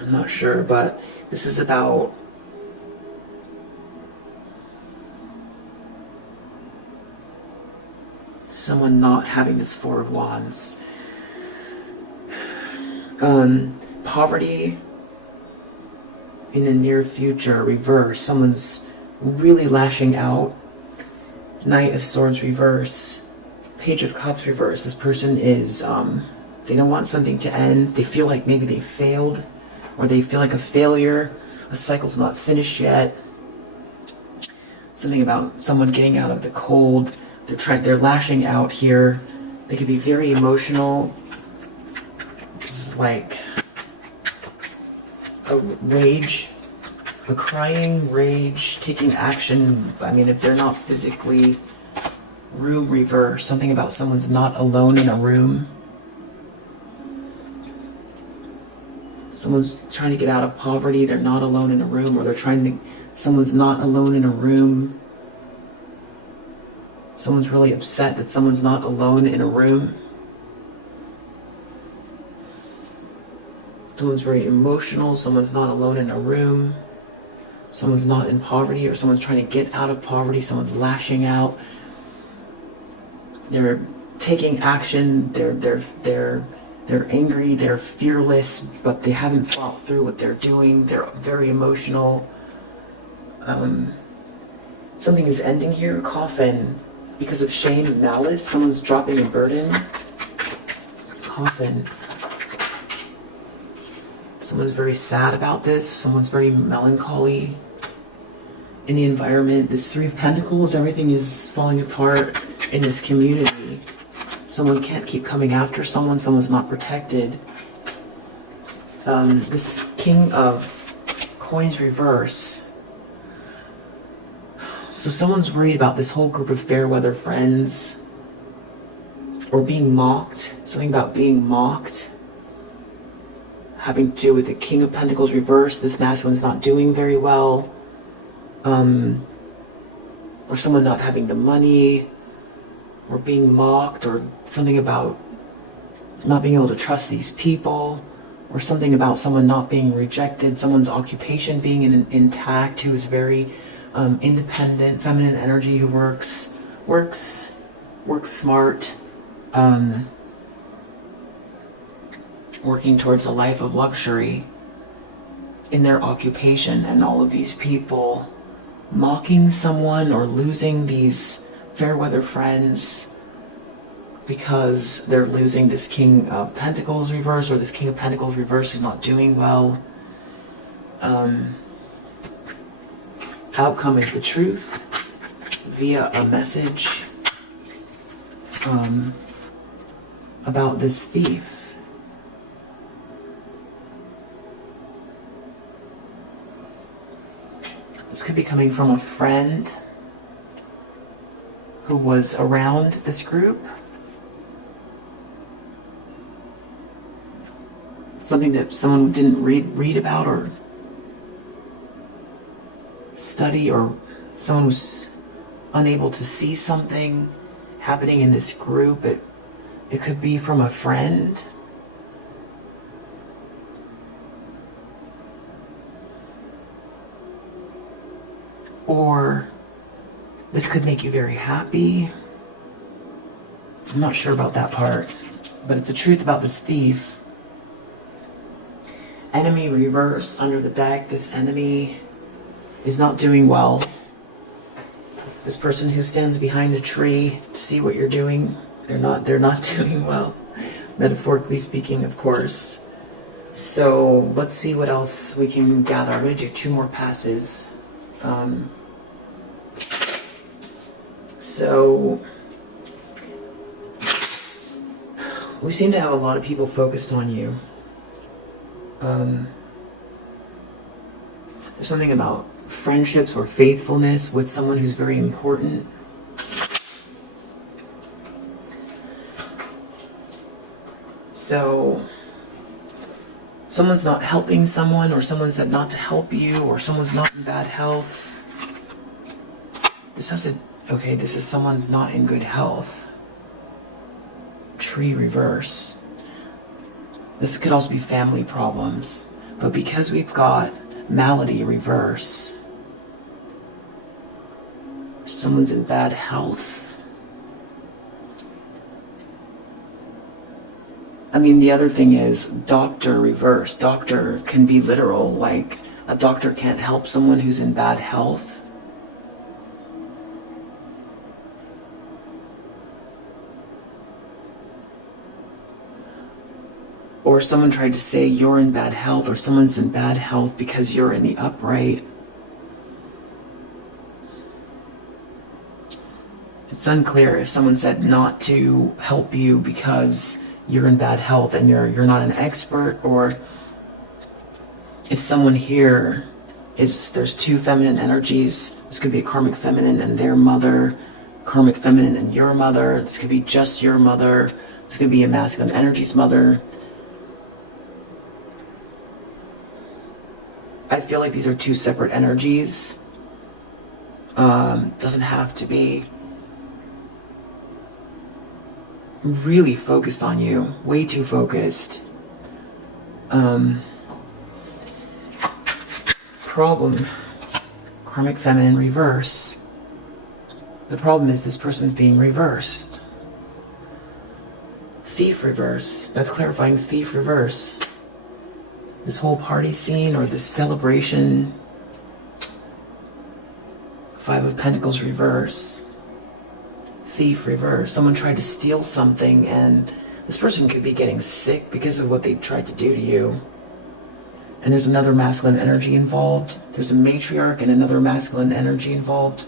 I'm not sure, but this is about someone not having this Four of Wands. Poverty in the near future, reverse. Someone's really lashing out. Knight of Swords reverse. Page of Cups reverse. This person is, they don't want something to end. They feel like maybe they failed, or they feel like a failure. A cycle's not finished yet. Something about someone getting out of the cold. They're lashing out here. They can be very emotional. This is like a rage, a crying rage, taking action. I mean, if they're not physically, room reverse. Something about someone's not alone in a room. Someone's trying to get out of poverty. They're not alone in a room, or someone's not alone in a room. Someone's really upset that someone's not alone in a room. Someone's very emotional. Someone's not alone in a room. Someone's not in poverty, or someone's trying to get out of poverty. Someone's lashing out. They're taking action. They're angry. They're fearless, but they haven't thought through what they're doing. They're very emotional. Something is ending here. Coffin. Because of shame and malice, someone's dropping a burden. Coffin. Someone's very sad about this. Someone's very melancholy in the environment. This Three of Pentacles, everything is falling apart in this community. Someone can't keep coming after someone. Someone's not protected. This King of Coins reverse. So someone's worried about this whole group of fair weather friends, or being mocked. Something about being mocked, having to do with the King of Pentacles reverse. This masculine's not doing very well, or someone not having the money, or being mocked, or something about not being able to trust these people, or something about someone not being rejected, someone's occupation being intact, who is very independent, feminine energy, who works smart, working towards a life of luxury in their occupation. And all of these people mocking someone or losing these fair weather friends because they're losing this King of Pentacles reverse, or this King of Pentacles reverse is not doing well. Outcome is the truth via a message about this thief. This could be coming from a friend who was around this group. Something that someone didn't read about or study, or someone was unable to see something happening in this group. It could be from a friend. or this could make you very happy. I'm not sure about that part, but it's a truth about this thief. Enemy reverse under the deck. This enemy is not doing well. This person who stands behind a tree to see what you're doing, they're not doing well, metaphorically speaking, of course. So let's see what else we can gather. I'm going to do 2 more passes. So we seem to have a lot of people focused on you. There's something about friendships or faithfulness with someone who's very important. So someone's not helping someone, or someone said not to help you, or someone's not in bad health. This has to, okay, this is someone's not in good health. Tree reverse. This could also be family problems, but because we've got malady reverse, someone's in bad health. I mean, the other thing is doctor reverse. Doctor can be literal, like a doctor can't help someone who's in bad health. Or someone tried to say you're in bad health, or someone's in bad health because you're in the upright. It's unclear if someone said not to help you because you're in bad health and you're not an expert, or if someone here is, there's 2 feminine energies. This could be a karmic feminine and their mother, karmic feminine and your mother. This could be just your mother. This could be a masculine energy's mother. I feel like these are 2 separate energies. Doesn't have to be. Really focused on you. Way too focused. Problem. Karmic feminine reverse. The problem is this person's being reversed. Thief reverse. That's clarifying. Thief reverse. This whole party scene or this celebration. 5 of Pentacles reverse. Thief reverse. Someone tried to steal something, and this person could be getting sick because of what they tried to do to you. And there's another masculine energy involved. There's a matriarch and another masculine energy involved.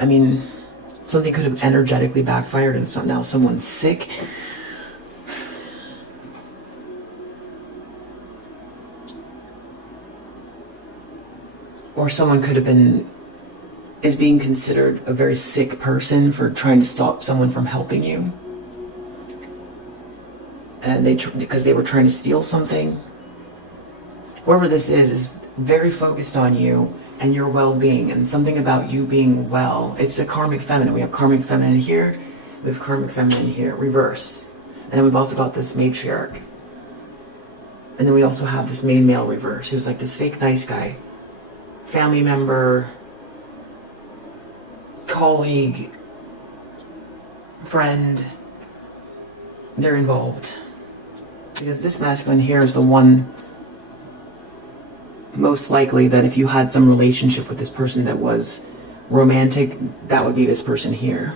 I mean, something could have energetically backfired and now someone's sick. Or someone could have been, is being considered a very sick person for trying to stop someone from helping you. And because they were trying to steal something. Whoever this is very focused on you and your well-being, and something about you being well. It's a karmic feminine. We have karmic feminine here. We have karmic feminine here, reverse. And then we've also got this matriarch. And then we also have this main male reverse, who's like this fake nice guy. Family member, colleague, friend, they're involved. Because this masculine here is the one most likely that if you had some relationship with this person that was romantic, that would be this person here.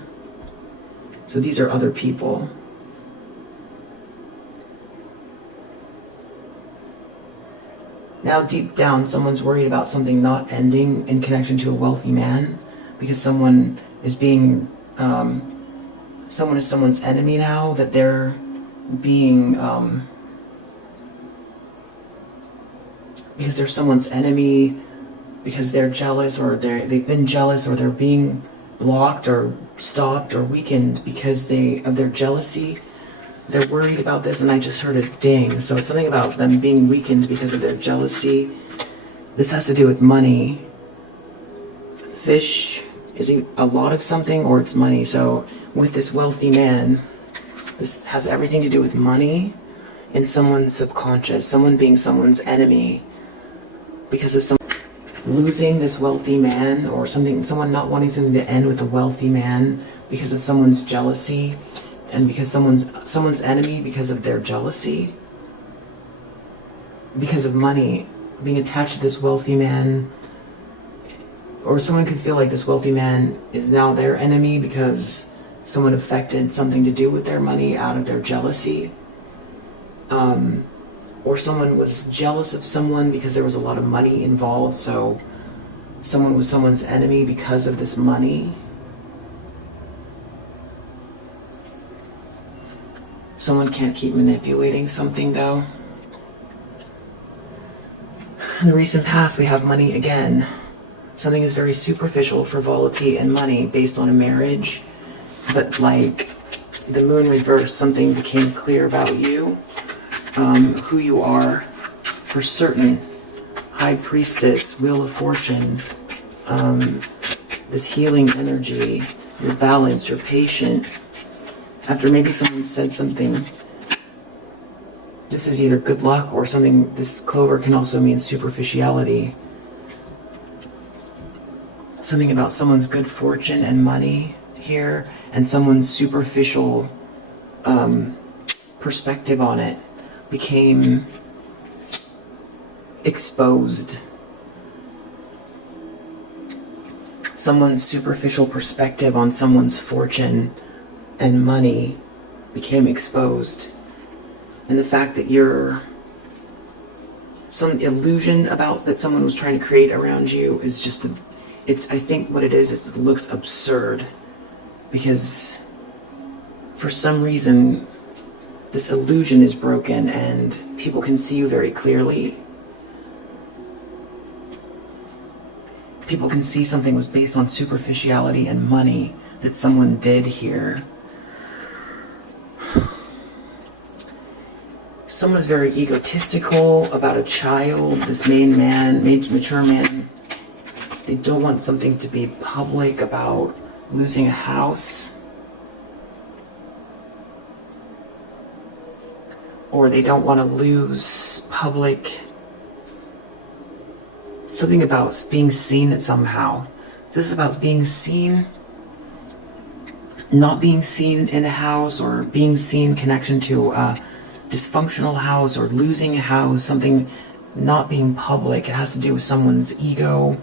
So these are other people. Now deep down, someone's worried about something not ending in connection to a wealthy man, because someone is being, someone is someone's enemy now, that they're being, because they're someone's enemy, because they're jealous, or they've been jealous, or they're being blocked or stopped or weakened because of their jealousy. They're worried about this, and I just heard a ding. So it's something about them being weakened because of their jealousy. This has to do with money. Fish is a lot of something, or it's money. So with this wealthy man, this has everything to do with money in someone's subconscious, someone being someone's enemy because of some. losing this wealthy man, or someone not wanting something to end with a wealthy man because of someone's jealousy, and because someone's enemy because of their jealousy, because of money, being attached to this wealthy man. Or someone could feel like this wealthy man is now their enemy because someone affected something to do with their money out of their jealousy. Or someone was jealous of someone because there was a lot of money involved, so someone was someone's enemy because of this money. Someone can't keep manipulating something, though. In the recent past, we have money again. Something is very superficial, frivolity, and money based on a marriage. But like the moon reversed, something became clear about you, who you are for certain. High priestess, wheel of fortune, this healing energy, you're balanced, you're patient. After maybe someone said something, this is either good luck or something. This clover can also mean superficiality. Something about someone's good fortune and money here, and someone's superficial perspective on it became exposed. Someone's superficial perspective on someone's fortune and money became exposed. And the fact that you're some illusion about that someone was trying to create around you is just I think what it is it looks absurd, because for some reason this illusion is broken and people can see you very clearly. People can see something was based on superficiality and money that someone did here. Someone is very egotistical about a child, this mature man. They don't want something to be public about losing a house. Or they don't want to lose public. Something about being seen somehow. This is about being seen, not being seen in a house, or being seen connection to a dysfunctional house, or losing a house, something not being public. It has to do with someone's ego.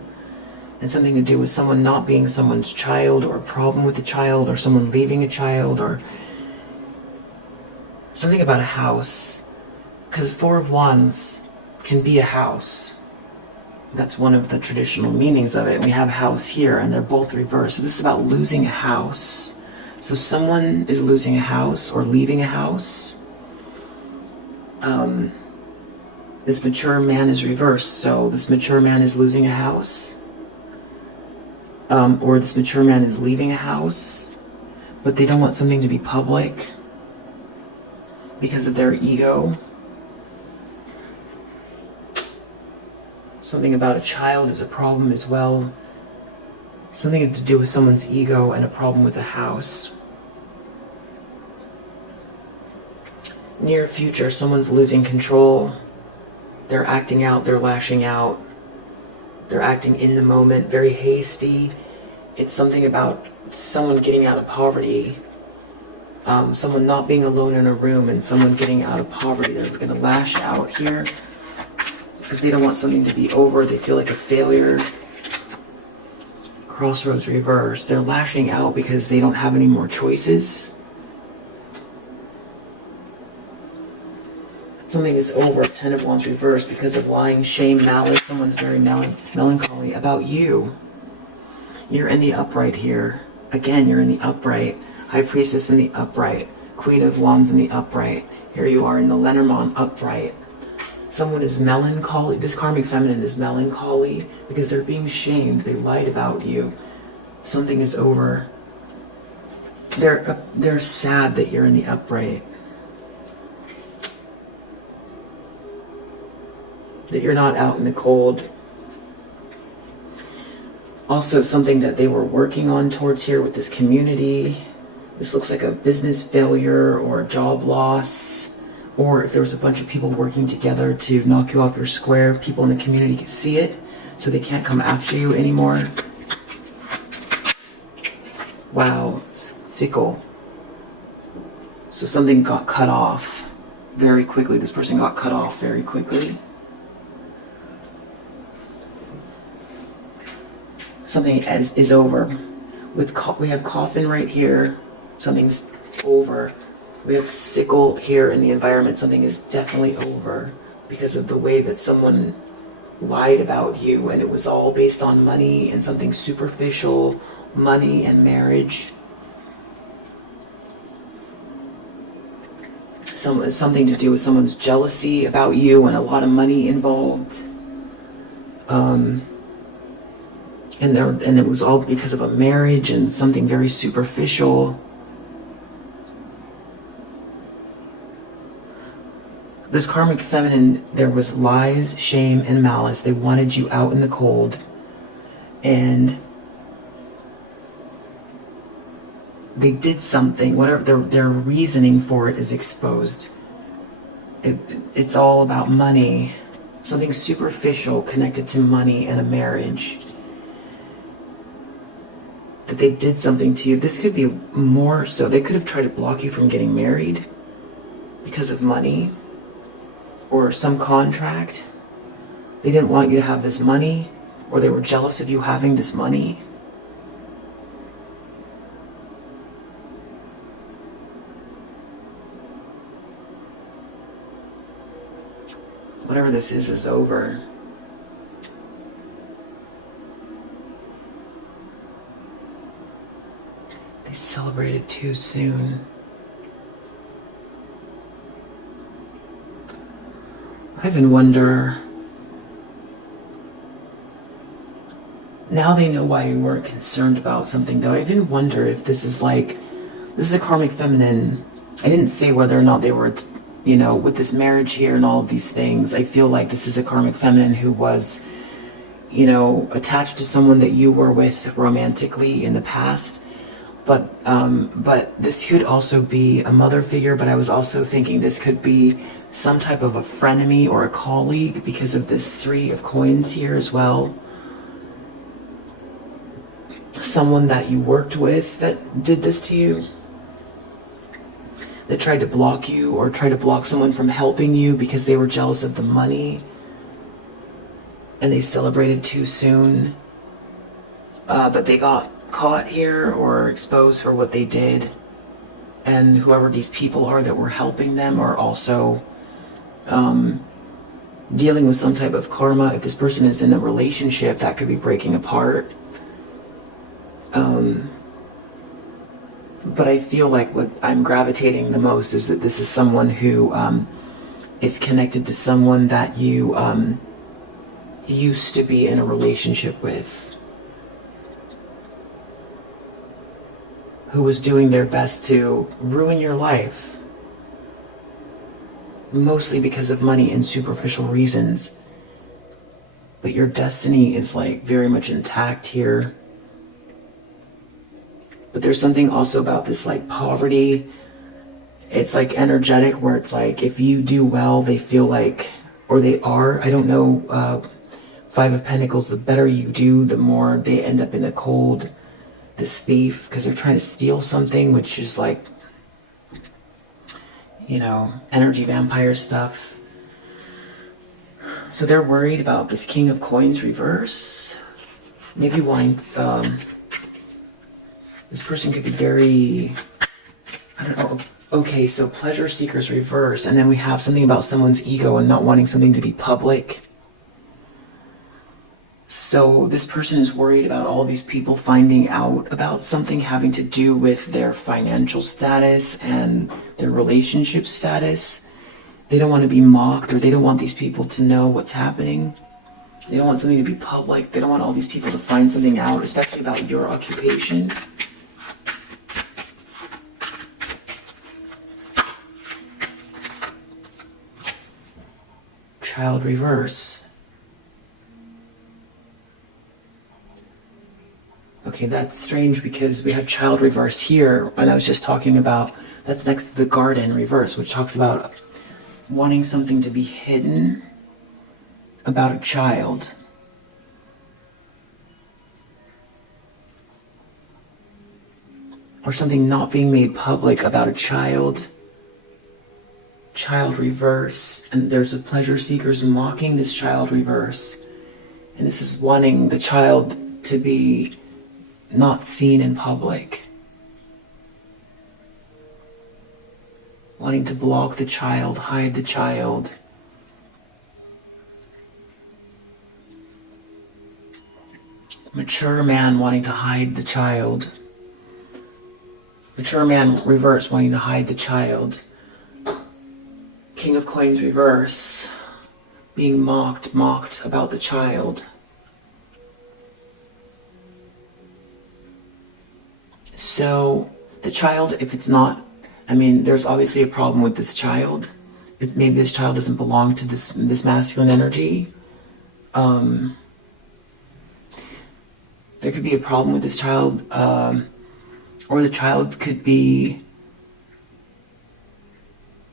And something to do with someone not being someone's child, or a problem with a child, or someone leaving a child, or something about a house. Because Four of Wands can be a house. That's one of the traditional meanings of it. We have house here, and they're both reversed. So this is about losing a house. So someone is losing a house or leaving a house. This mature man is reversed. So this mature man is losing a house. Or this mature man is leaving a house, but they don't want something to be public because of their ego. Something about a child is a problem as well. Something to do with someone's ego and a problem with a house. Near future, someone's losing control. They're acting out, they're lashing out. They're acting in the moment, very hasty. It's something about someone getting out of poverty. Someone not being alone in a room and someone getting out of poverty. They're going to lash out here because they don't want something to be over. They feel like a failure. Crossroads reverse. They're lashing out because they don't have any more choices. Something is over. Ten of Wands reversed because of lying, shame, malice. Someone's very melancholy about you. You're in the upright here. Again, you're in the upright. High Priestess in the upright. Queen of Wands in the upright. Here you are in the Lenormand upright. Someone is melancholy. This karmic feminine is melancholy because they're being shamed. They lied about you. Something is over. They're sad that you're in the upright. That you're not out in the cold. Also something that they were working on towards here with this community. This looks like a business failure or a job loss. Or if there was a bunch of people working together to knock you off your square, people in the community could see it. so they can't come after you anymore. Wow, sickle. So something got cut off very quickly. This person got cut off very quickly. Something is over. We have coffin right here. Something's over. We have sickle here in the environment. Something is definitely over because of the way that someone lied about you, and it was all based on money and something superficial, money and marriage. Something to do with someone's jealousy about you and a lot of money involved. And it was all because of a marriage and something very superficial. This karmic feminine, there was lies, shame, and malice. They wanted you out in the cold. And they did something, whatever their reasoning for it is exposed. It's all about money. Something superficial connected to money and a marriage. That they did something to you. This could be more so. They could have tried to block you from getting married because of money or some contract. They didn't want you to have this money, or they were jealous of you having this money. Whatever this is over. They celebrated too soon. I even wonder, now they know why you weren't concerned about something though. I even wonder if this is a karmic feminine. I didn't say whether or not they were, with this marriage here and all of these things. I feel like this is a karmic feminine who was, attached to someone that you were with romantically in the past. But this could also be a mother figure, but I was also thinking this could be some type of a frenemy or a colleague because of this 3 of coins here as well. Someone that you worked with that did this to you, that tried to block you or tried to block someone from helping you because they were jealous of the money and they celebrated too soon. But they got caught here or exposed for what they did, and whoever these people are that were helping them are also dealing with some type of karma. If this person is in a relationship, that could be breaking apart. But I feel like what I'm gravitating the most is that this is someone who is connected to someone that you used to be in a relationship with, who was doing their best to ruin your life, mostly because of money and superficial reasons. But your destiny is very much intact here. But there's something also about this poverty. It's energetic, where it's if you do well, they feel or they are, I don't know, 5 of Pentacles, the better you do, the more they end up in the cold. This thief, because they're trying to steal something, which is energy vampire stuff. So they're worried about this King of Coins reverse. Maybe wanting, this person could be very, I don't know. Okay, so pleasure seekers reverse, and then we have something about someone's ego and not wanting something to be public. So this person is worried about all these people finding out about something having to do with their financial status and their relationship status. They don't want to be mocked, or they don't want these people to know what's happening. They don't want something to be public. They don't want all these people to find something out, especially about your occupation. Child reverse. Okay, that's strange because we have child reverse here, and I was just talking about, that's next to the garden reverse, which talks about wanting something to be hidden about a child. or something not being made public about a child. Child reverse, and there's a pleasure seekers mocking this child reverse, and this is wanting the child to be not seen in public, wanting to block the child, hide the child. Mature man wanting to hide the child. Mature man reverse wanting to hide the child. King of Coins reverse, being mocked about the child. So the child, if it's not, I mean, there's obviously a problem with this child. Maybe this child doesn't belong to this masculine energy. There could be a problem with this child, or the child could be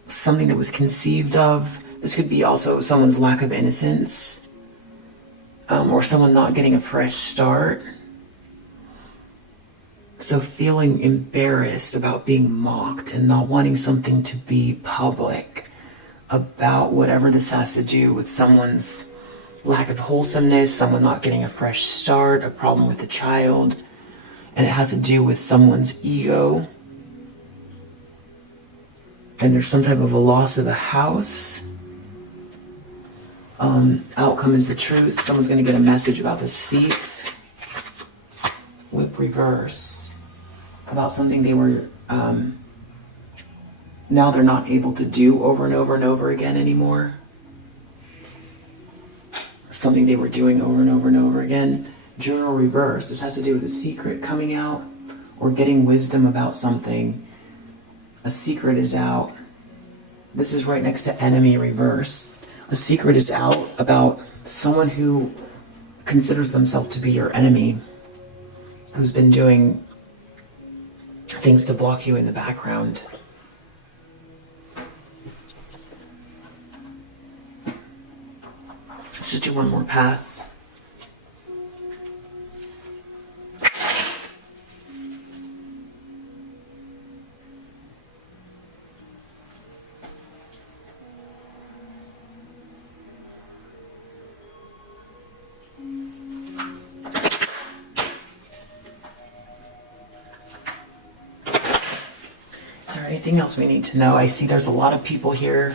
something that was conceived of. This could be also someone's lack of innocence, or someone not getting a fresh start. So feeling embarrassed about being mocked and not wanting something to be public about whatever this has to do with someone's lack of wholesomeness, someone not getting a fresh start, a problem with the child, and it has to do with someone's ego. And there's some type of a loss of a house. Outcome is the truth. Someone's going to get a message about this thief. Whip reverse. About something they were, now they're not able to do over and over and over again anymore. Something they were doing over and over and over again. Journal reverse. This has to do with a secret coming out or getting wisdom about something. A secret is out. This is right next to enemy reverse. A secret is out about someone who considers themselves to be your enemy, who's been doing things to block you in the background. Let's just do one more pass. Is there anything else we need to know? I see there's a lot of people here.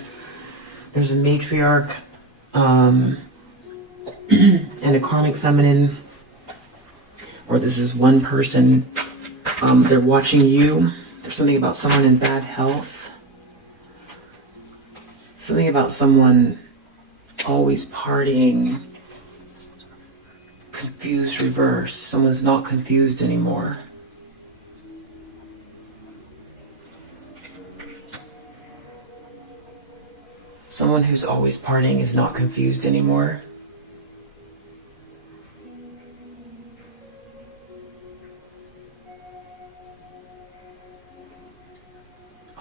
There's a matriarch and a karmic feminine, or this is one person. They're watching you. There's something about someone in bad health. Something about someone always partying. Confused reverse. Someone's not confused anymore. Someone who's always partying is not confused anymore.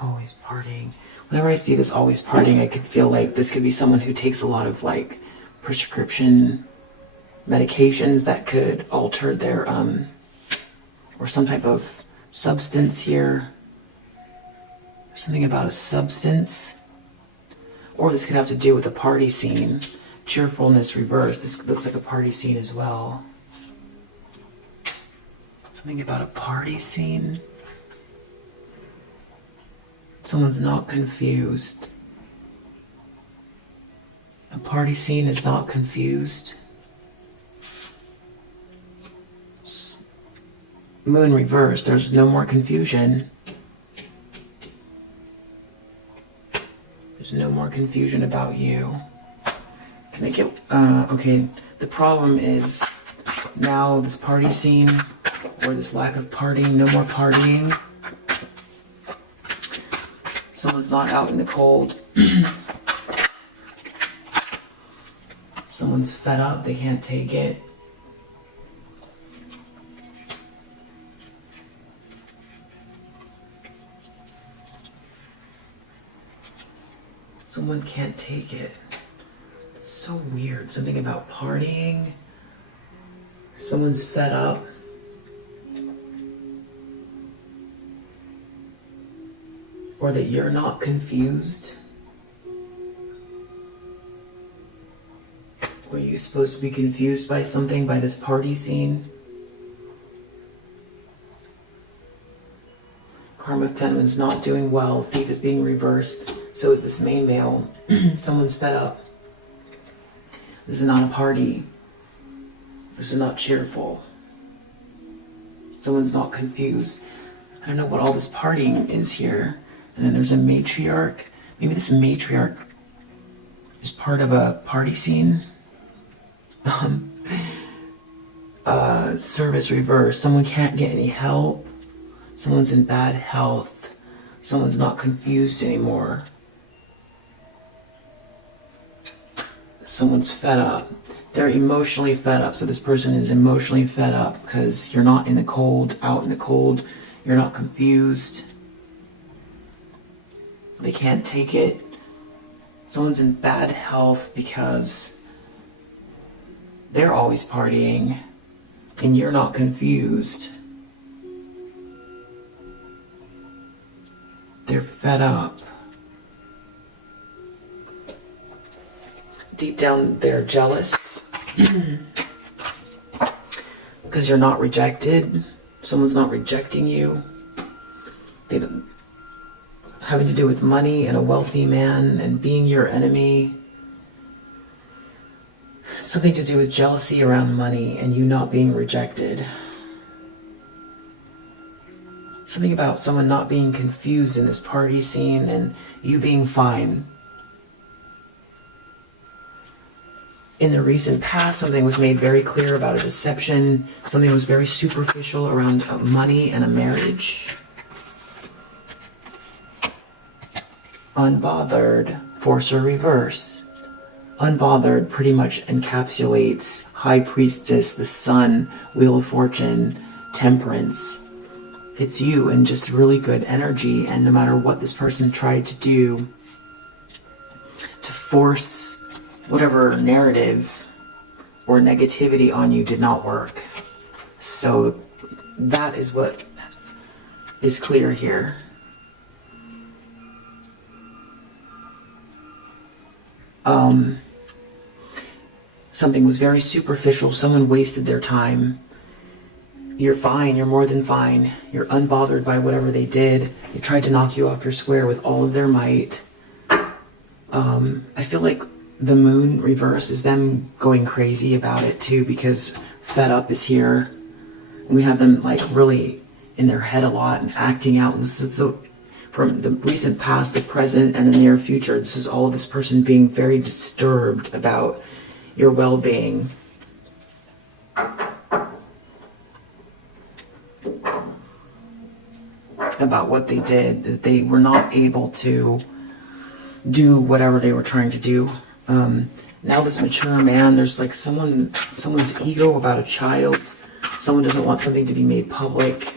Always partying. Whenever I see this always partying, I could feel like this could be someone who takes a lot of like prescription medications that could alter their or some type of substance here. Something about a substance. Or this could have to do with a party scene. Cheerfulness reversed. This looks like a party scene as well. Something about a party scene. Someone's not confused. A party scene is not confused. Moon reversed. There's no more confusion. There's no more confusion about you. Can I get, okay, the problem is now this party scene, or this lack of partying, no more partying. Someone's not out in the cold. Someone's fed up, they can't take it. Someone can't take it. It's so weird. Something about partying. Someone's fed up. or that you're not confused. Were you supposed to be confused by something, by this party scene? Karma Feminine's not doing well. Thief is being reversed. So is this main male. Someone's fed up. This is not a party. This is not cheerful. Someone's not confused. I don't know what all this partying is here. And then there's a matriarch. Maybe this matriarch is part of a party scene. Service reverse. Someone can't get any help. Someone's in bad health. Someone's not confused anymore. Someone's fed up. They're emotionally fed up. So this person is emotionally fed up because you're not in the cold, out in the cold. You're not confused. They can't take it. Someone's in bad health because they're always partying and you're not confused. They're fed up. Deep down, they're jealous because you're not rejected. Someone's not rejecting you. They don't, having to do with money and a wealthy man and being your enemy. Something to do with jealousy around money and you not being rejected. Something about someone not being confused in this party scene and you being fine. In the recent past, something was made very clear about a deception. Something was very superficial around money and a marriage. Unbothered, forcer reverse. Unbothered pretty much encapsulates High Priestess, the Sun, Wheel of Fortune, Temperance. It's you and just really good energy, and no matter what this person tried to do to force whatever narrative or negativity on you did not work. So that is what is clear here. Something was very superficial. Someone wasted their time. You're fine. You're more than fine. You're unbothered by whatever they did. They tried to knock you off your square with all of their might. I feel like the moon reverse is them going crazy about it too, because fed up is here. And we have them like really in their head a lot and acting out. So from the recent past, the present, and the near future, this is all of this person being very disturbed about your well-being. About what they did, that they were not able to do whatever they were trying to do. Now this mature man, there's like someone's ego about a child. Someone doesn't want something to be made public.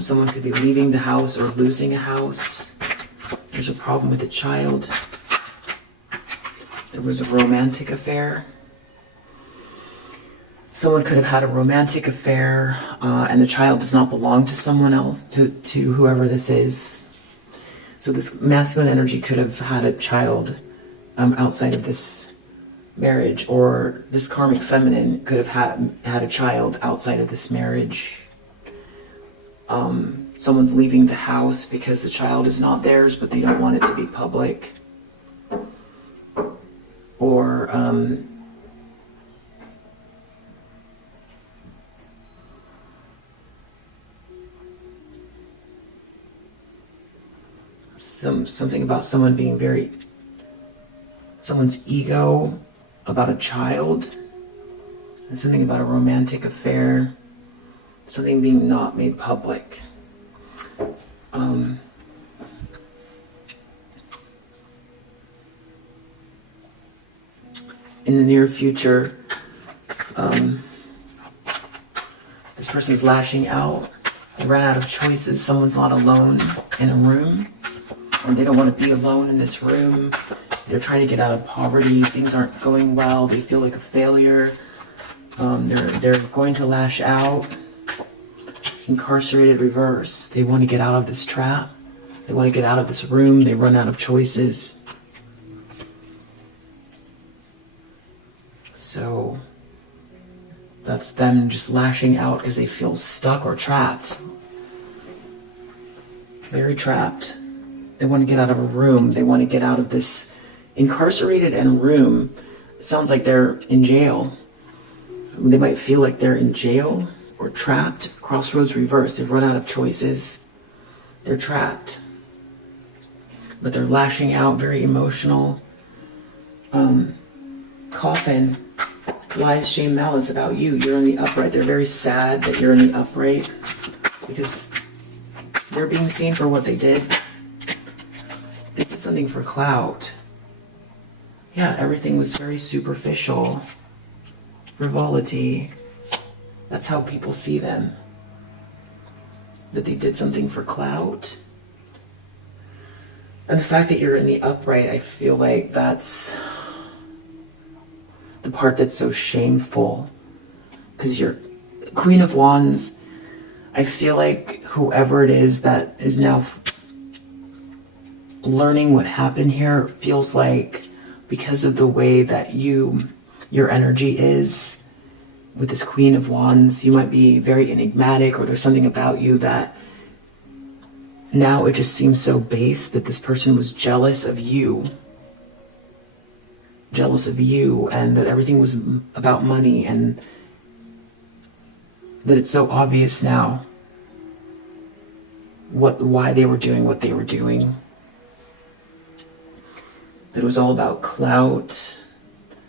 Someone could be leaving the house or losing a house. There's a problem with a child. There was a romantic affair. Someone could have had a romantic affair, and the child does not belong to someone else, to whoever this is. So this masculine energy could have had a child outside of this marriage, or this karmic feminine could have had a child outside of this marriage. Someone's leaving the house because the child is not theirs, but they don't want it to be public. Or something about someone being someone's ego about a child, and something about a romantic affair, something being not made public. In the near future, this person's lashing out. They ran out of choices. Someone's not alone in a room, or they don't want to be alone in this room. They're trying to get out of poverty. Things aren't going well. They feel like a failure. They're going to lash out. Incarcerated reverse. They want to get out of this trap. They want to get out of this room. They run out of choices. So that's them just lashing out because they feel stuck or trapped. Very trapped. They want to get out of a room. They want to get out of this incarcerated in a room. It sounds like they're in jail. They might feel like they're in jail or trapped. Crossroads reverse. They've run out of choices. They're trapped. But they're lashing out, very emotional. Coffin. Lies, shame, malice about you. You're in the upright. They're very sad that you're in the upright because they're being seen for what they did. They did something for clout. Yeah, everything was very superficial. Frivolity. That's how people see them. That they did something for clout. And the fact that you're in the upright, I feel like that's the part that's so shameful. Because you're Queen of Wands. I feel like whoever it is that is now learning what happened here feels like because of the way that your energy is with this Queen of Wands, you might be very enigmatic, or there's something about you that now it just seems so base that this person was jealous of you, and that everything was about money, and that it's so obvious now why they were doing what they were doing. That it was all about clout,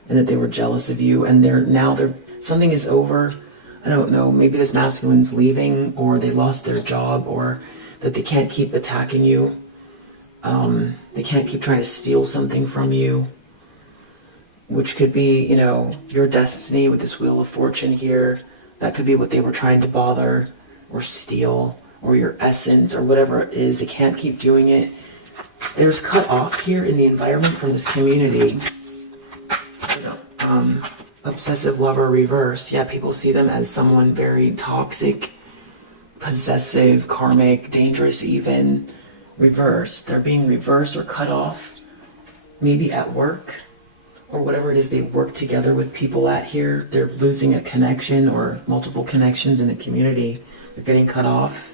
and that they were jealous of you, and they're something is over. I don't know, maybe this masculine's leaving, or they lost their job, or that they can't keep attacking you. They can't keep trying to steal something from you, which could be, your destiny with this Wheel of Fortune here. That could be what they were trying to bother or steal, or your essence, or whatever it is. They can't keep doing it. So there's cut off here in the environment from this community. Obsessive lover reverse. Yeah, people see them as someone very toxic, possessive, karmic, dangerous even. Reverse. They're being reversed or cut off. Maybe at work, or whatever it is they work together with people at here. They're losing a connection or multiple connections in the community. They're getting cut off.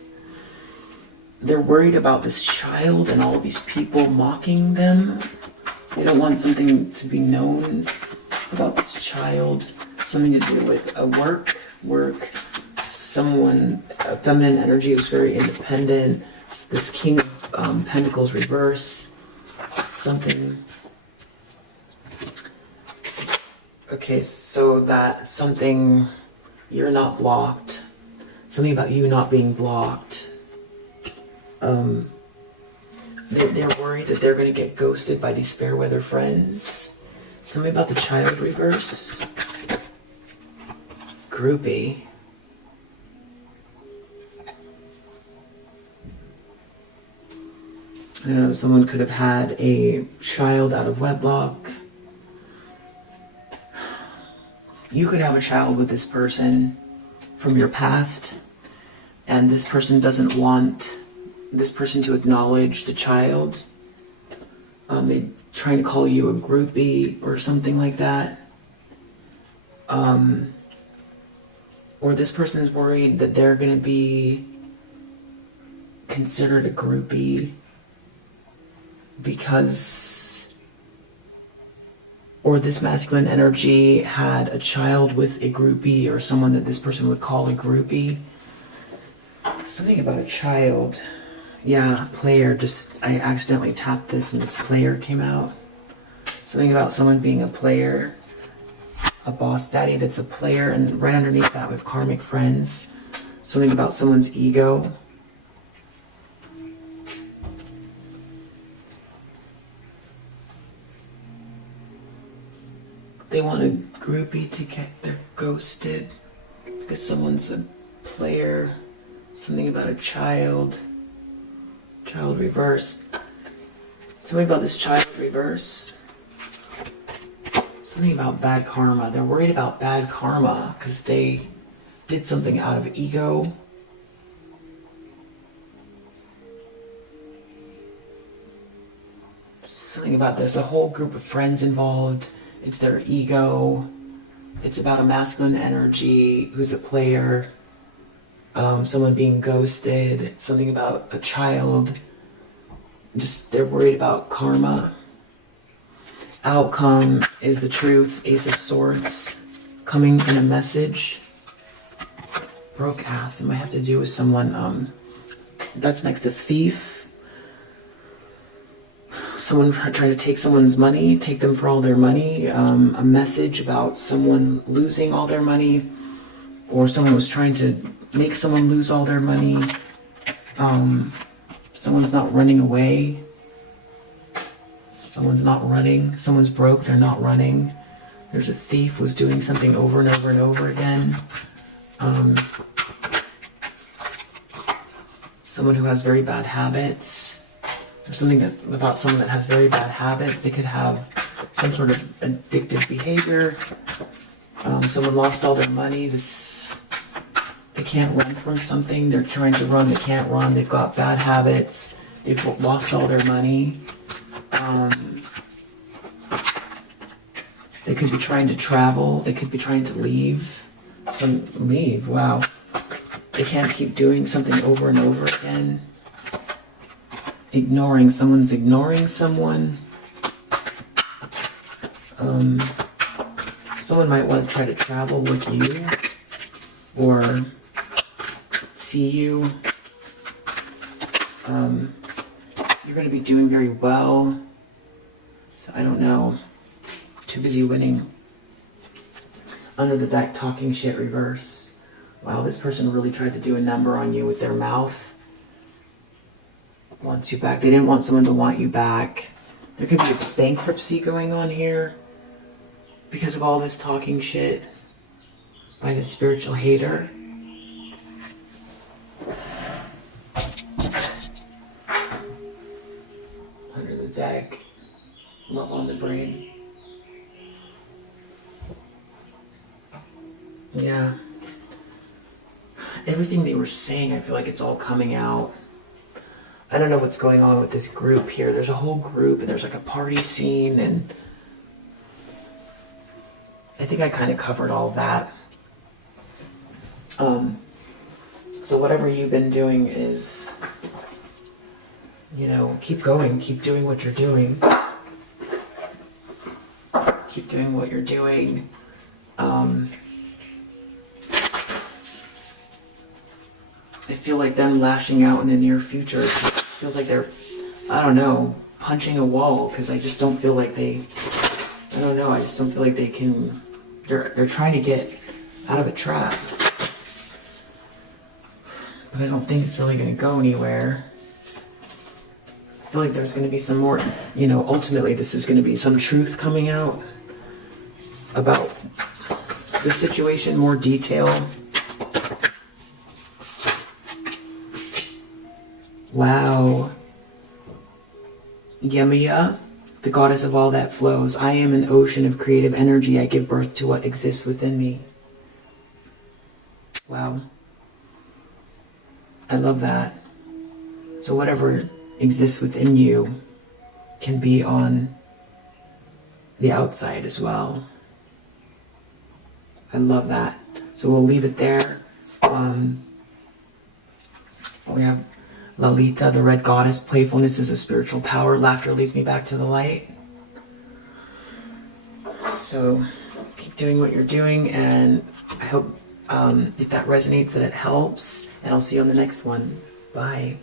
They're worried about this child and all these people mocking them. They don't want something to be known about this child. Something to do with a work, someone, feminine energy was very independent. This King of Pentacles reverse. Something. Okay, so that something, you're not blocked. Something about you not being blocked. They're worried that they're going to get ghosted by these fair weather friends. Something about the child reverse. Groupie. I don't know, someone could have had a child out of wedlock. You could have a child with this person from your past, and this person doesn't want this person to acknowledge the child. They're trying to call you a groupie or something like that. Or this person's worried that they're going to be considered a groupie because, or this masculine energy had a child with a groupie, or someone that this person would call a groupie. Something about a child. Yeah, player. I accidentally tapped this and this player came out. Something about someone being a player. A boss daddy that's a player. And right underneath that we have karmic friends. Something about someone's ego. They want a groupie to get their ghosted because someone's a player. Something about a child. Child reverse. Something about this child reverse. Something about bad karma. They're worried about bad karma because they did something out of ego. Something about there's a whole group of friends involved. It's their ego. It's about a masculine energy who's a player. Someone being ghosted. Something about a child. Just they're worried about karma. Outcome is the truth. Ace of Swords coming in a message. Broke ass. It might have to do with someone that's next to thief. Someone trying to take someone's money, take them for all their money. A message about someone losing all their money, or someone was trying to make someone lose all their money. Someone's not running away. Someone's not running. Someone's broke, they're not running. There's a thief who's doing something over and over and over again. Someone who has very bad habits. There's something about someone that has very bad habits. They could have some sort of addictive behavior. Someone lost all their money. They can't run from something. They're trying to run. They can't run. They've got bad habits. They've lost all their money. They could be trying to travel. They could be trying to leave. Leave. Wow. They can't keep doing something over and over again. Ignoring. Someone's ignoring someone. Someone might want to try to travel with you or see you. You're going to be doing very well. So I don't know. Too busy winning. Under the deck, talking shit reverse. Wow, this person really tried to do a number on you with their mouth. Wants you back. They didn't want someone to want you back. There could be a bankruptcy going on here because of all this talking shit by the spiritual hater. Under the deck, love on the brain. Yeah. Everything they were saying, I feel like it's all coming out. I don't know what's going on with this group here. There's a whole group and there's like a party scene, and I think I kind of covered all of that. So whatever you've been doing is, keep going, keep doing what you're doing. Keep doing what you're doing. I feel like them lashing out in the near future, it just feels like they're, I don't know, punching a wall, because I just don't feel like I just don't feel like they can, they're trying to get out of a trap. But I don't think it's really going to go anywhere. I feel like there's going to be some more, ultimately this is going to be some truth coming out about the situation, more detail. Wow. Yemaya, the goddess of all that flows. I am an ocean of creative energy. I give birth to what exists within me. Wow. I love that. So whatever exists within you can be on the outside as well. I love that. So we'll leave it there. We have Lalita, the red goddess. Playfulness is a spiritual power. Laughter leads me back to the light. So keep doing what you're doing, and I hope if that resonates that it helps, and I'll see you on the next one. Bye.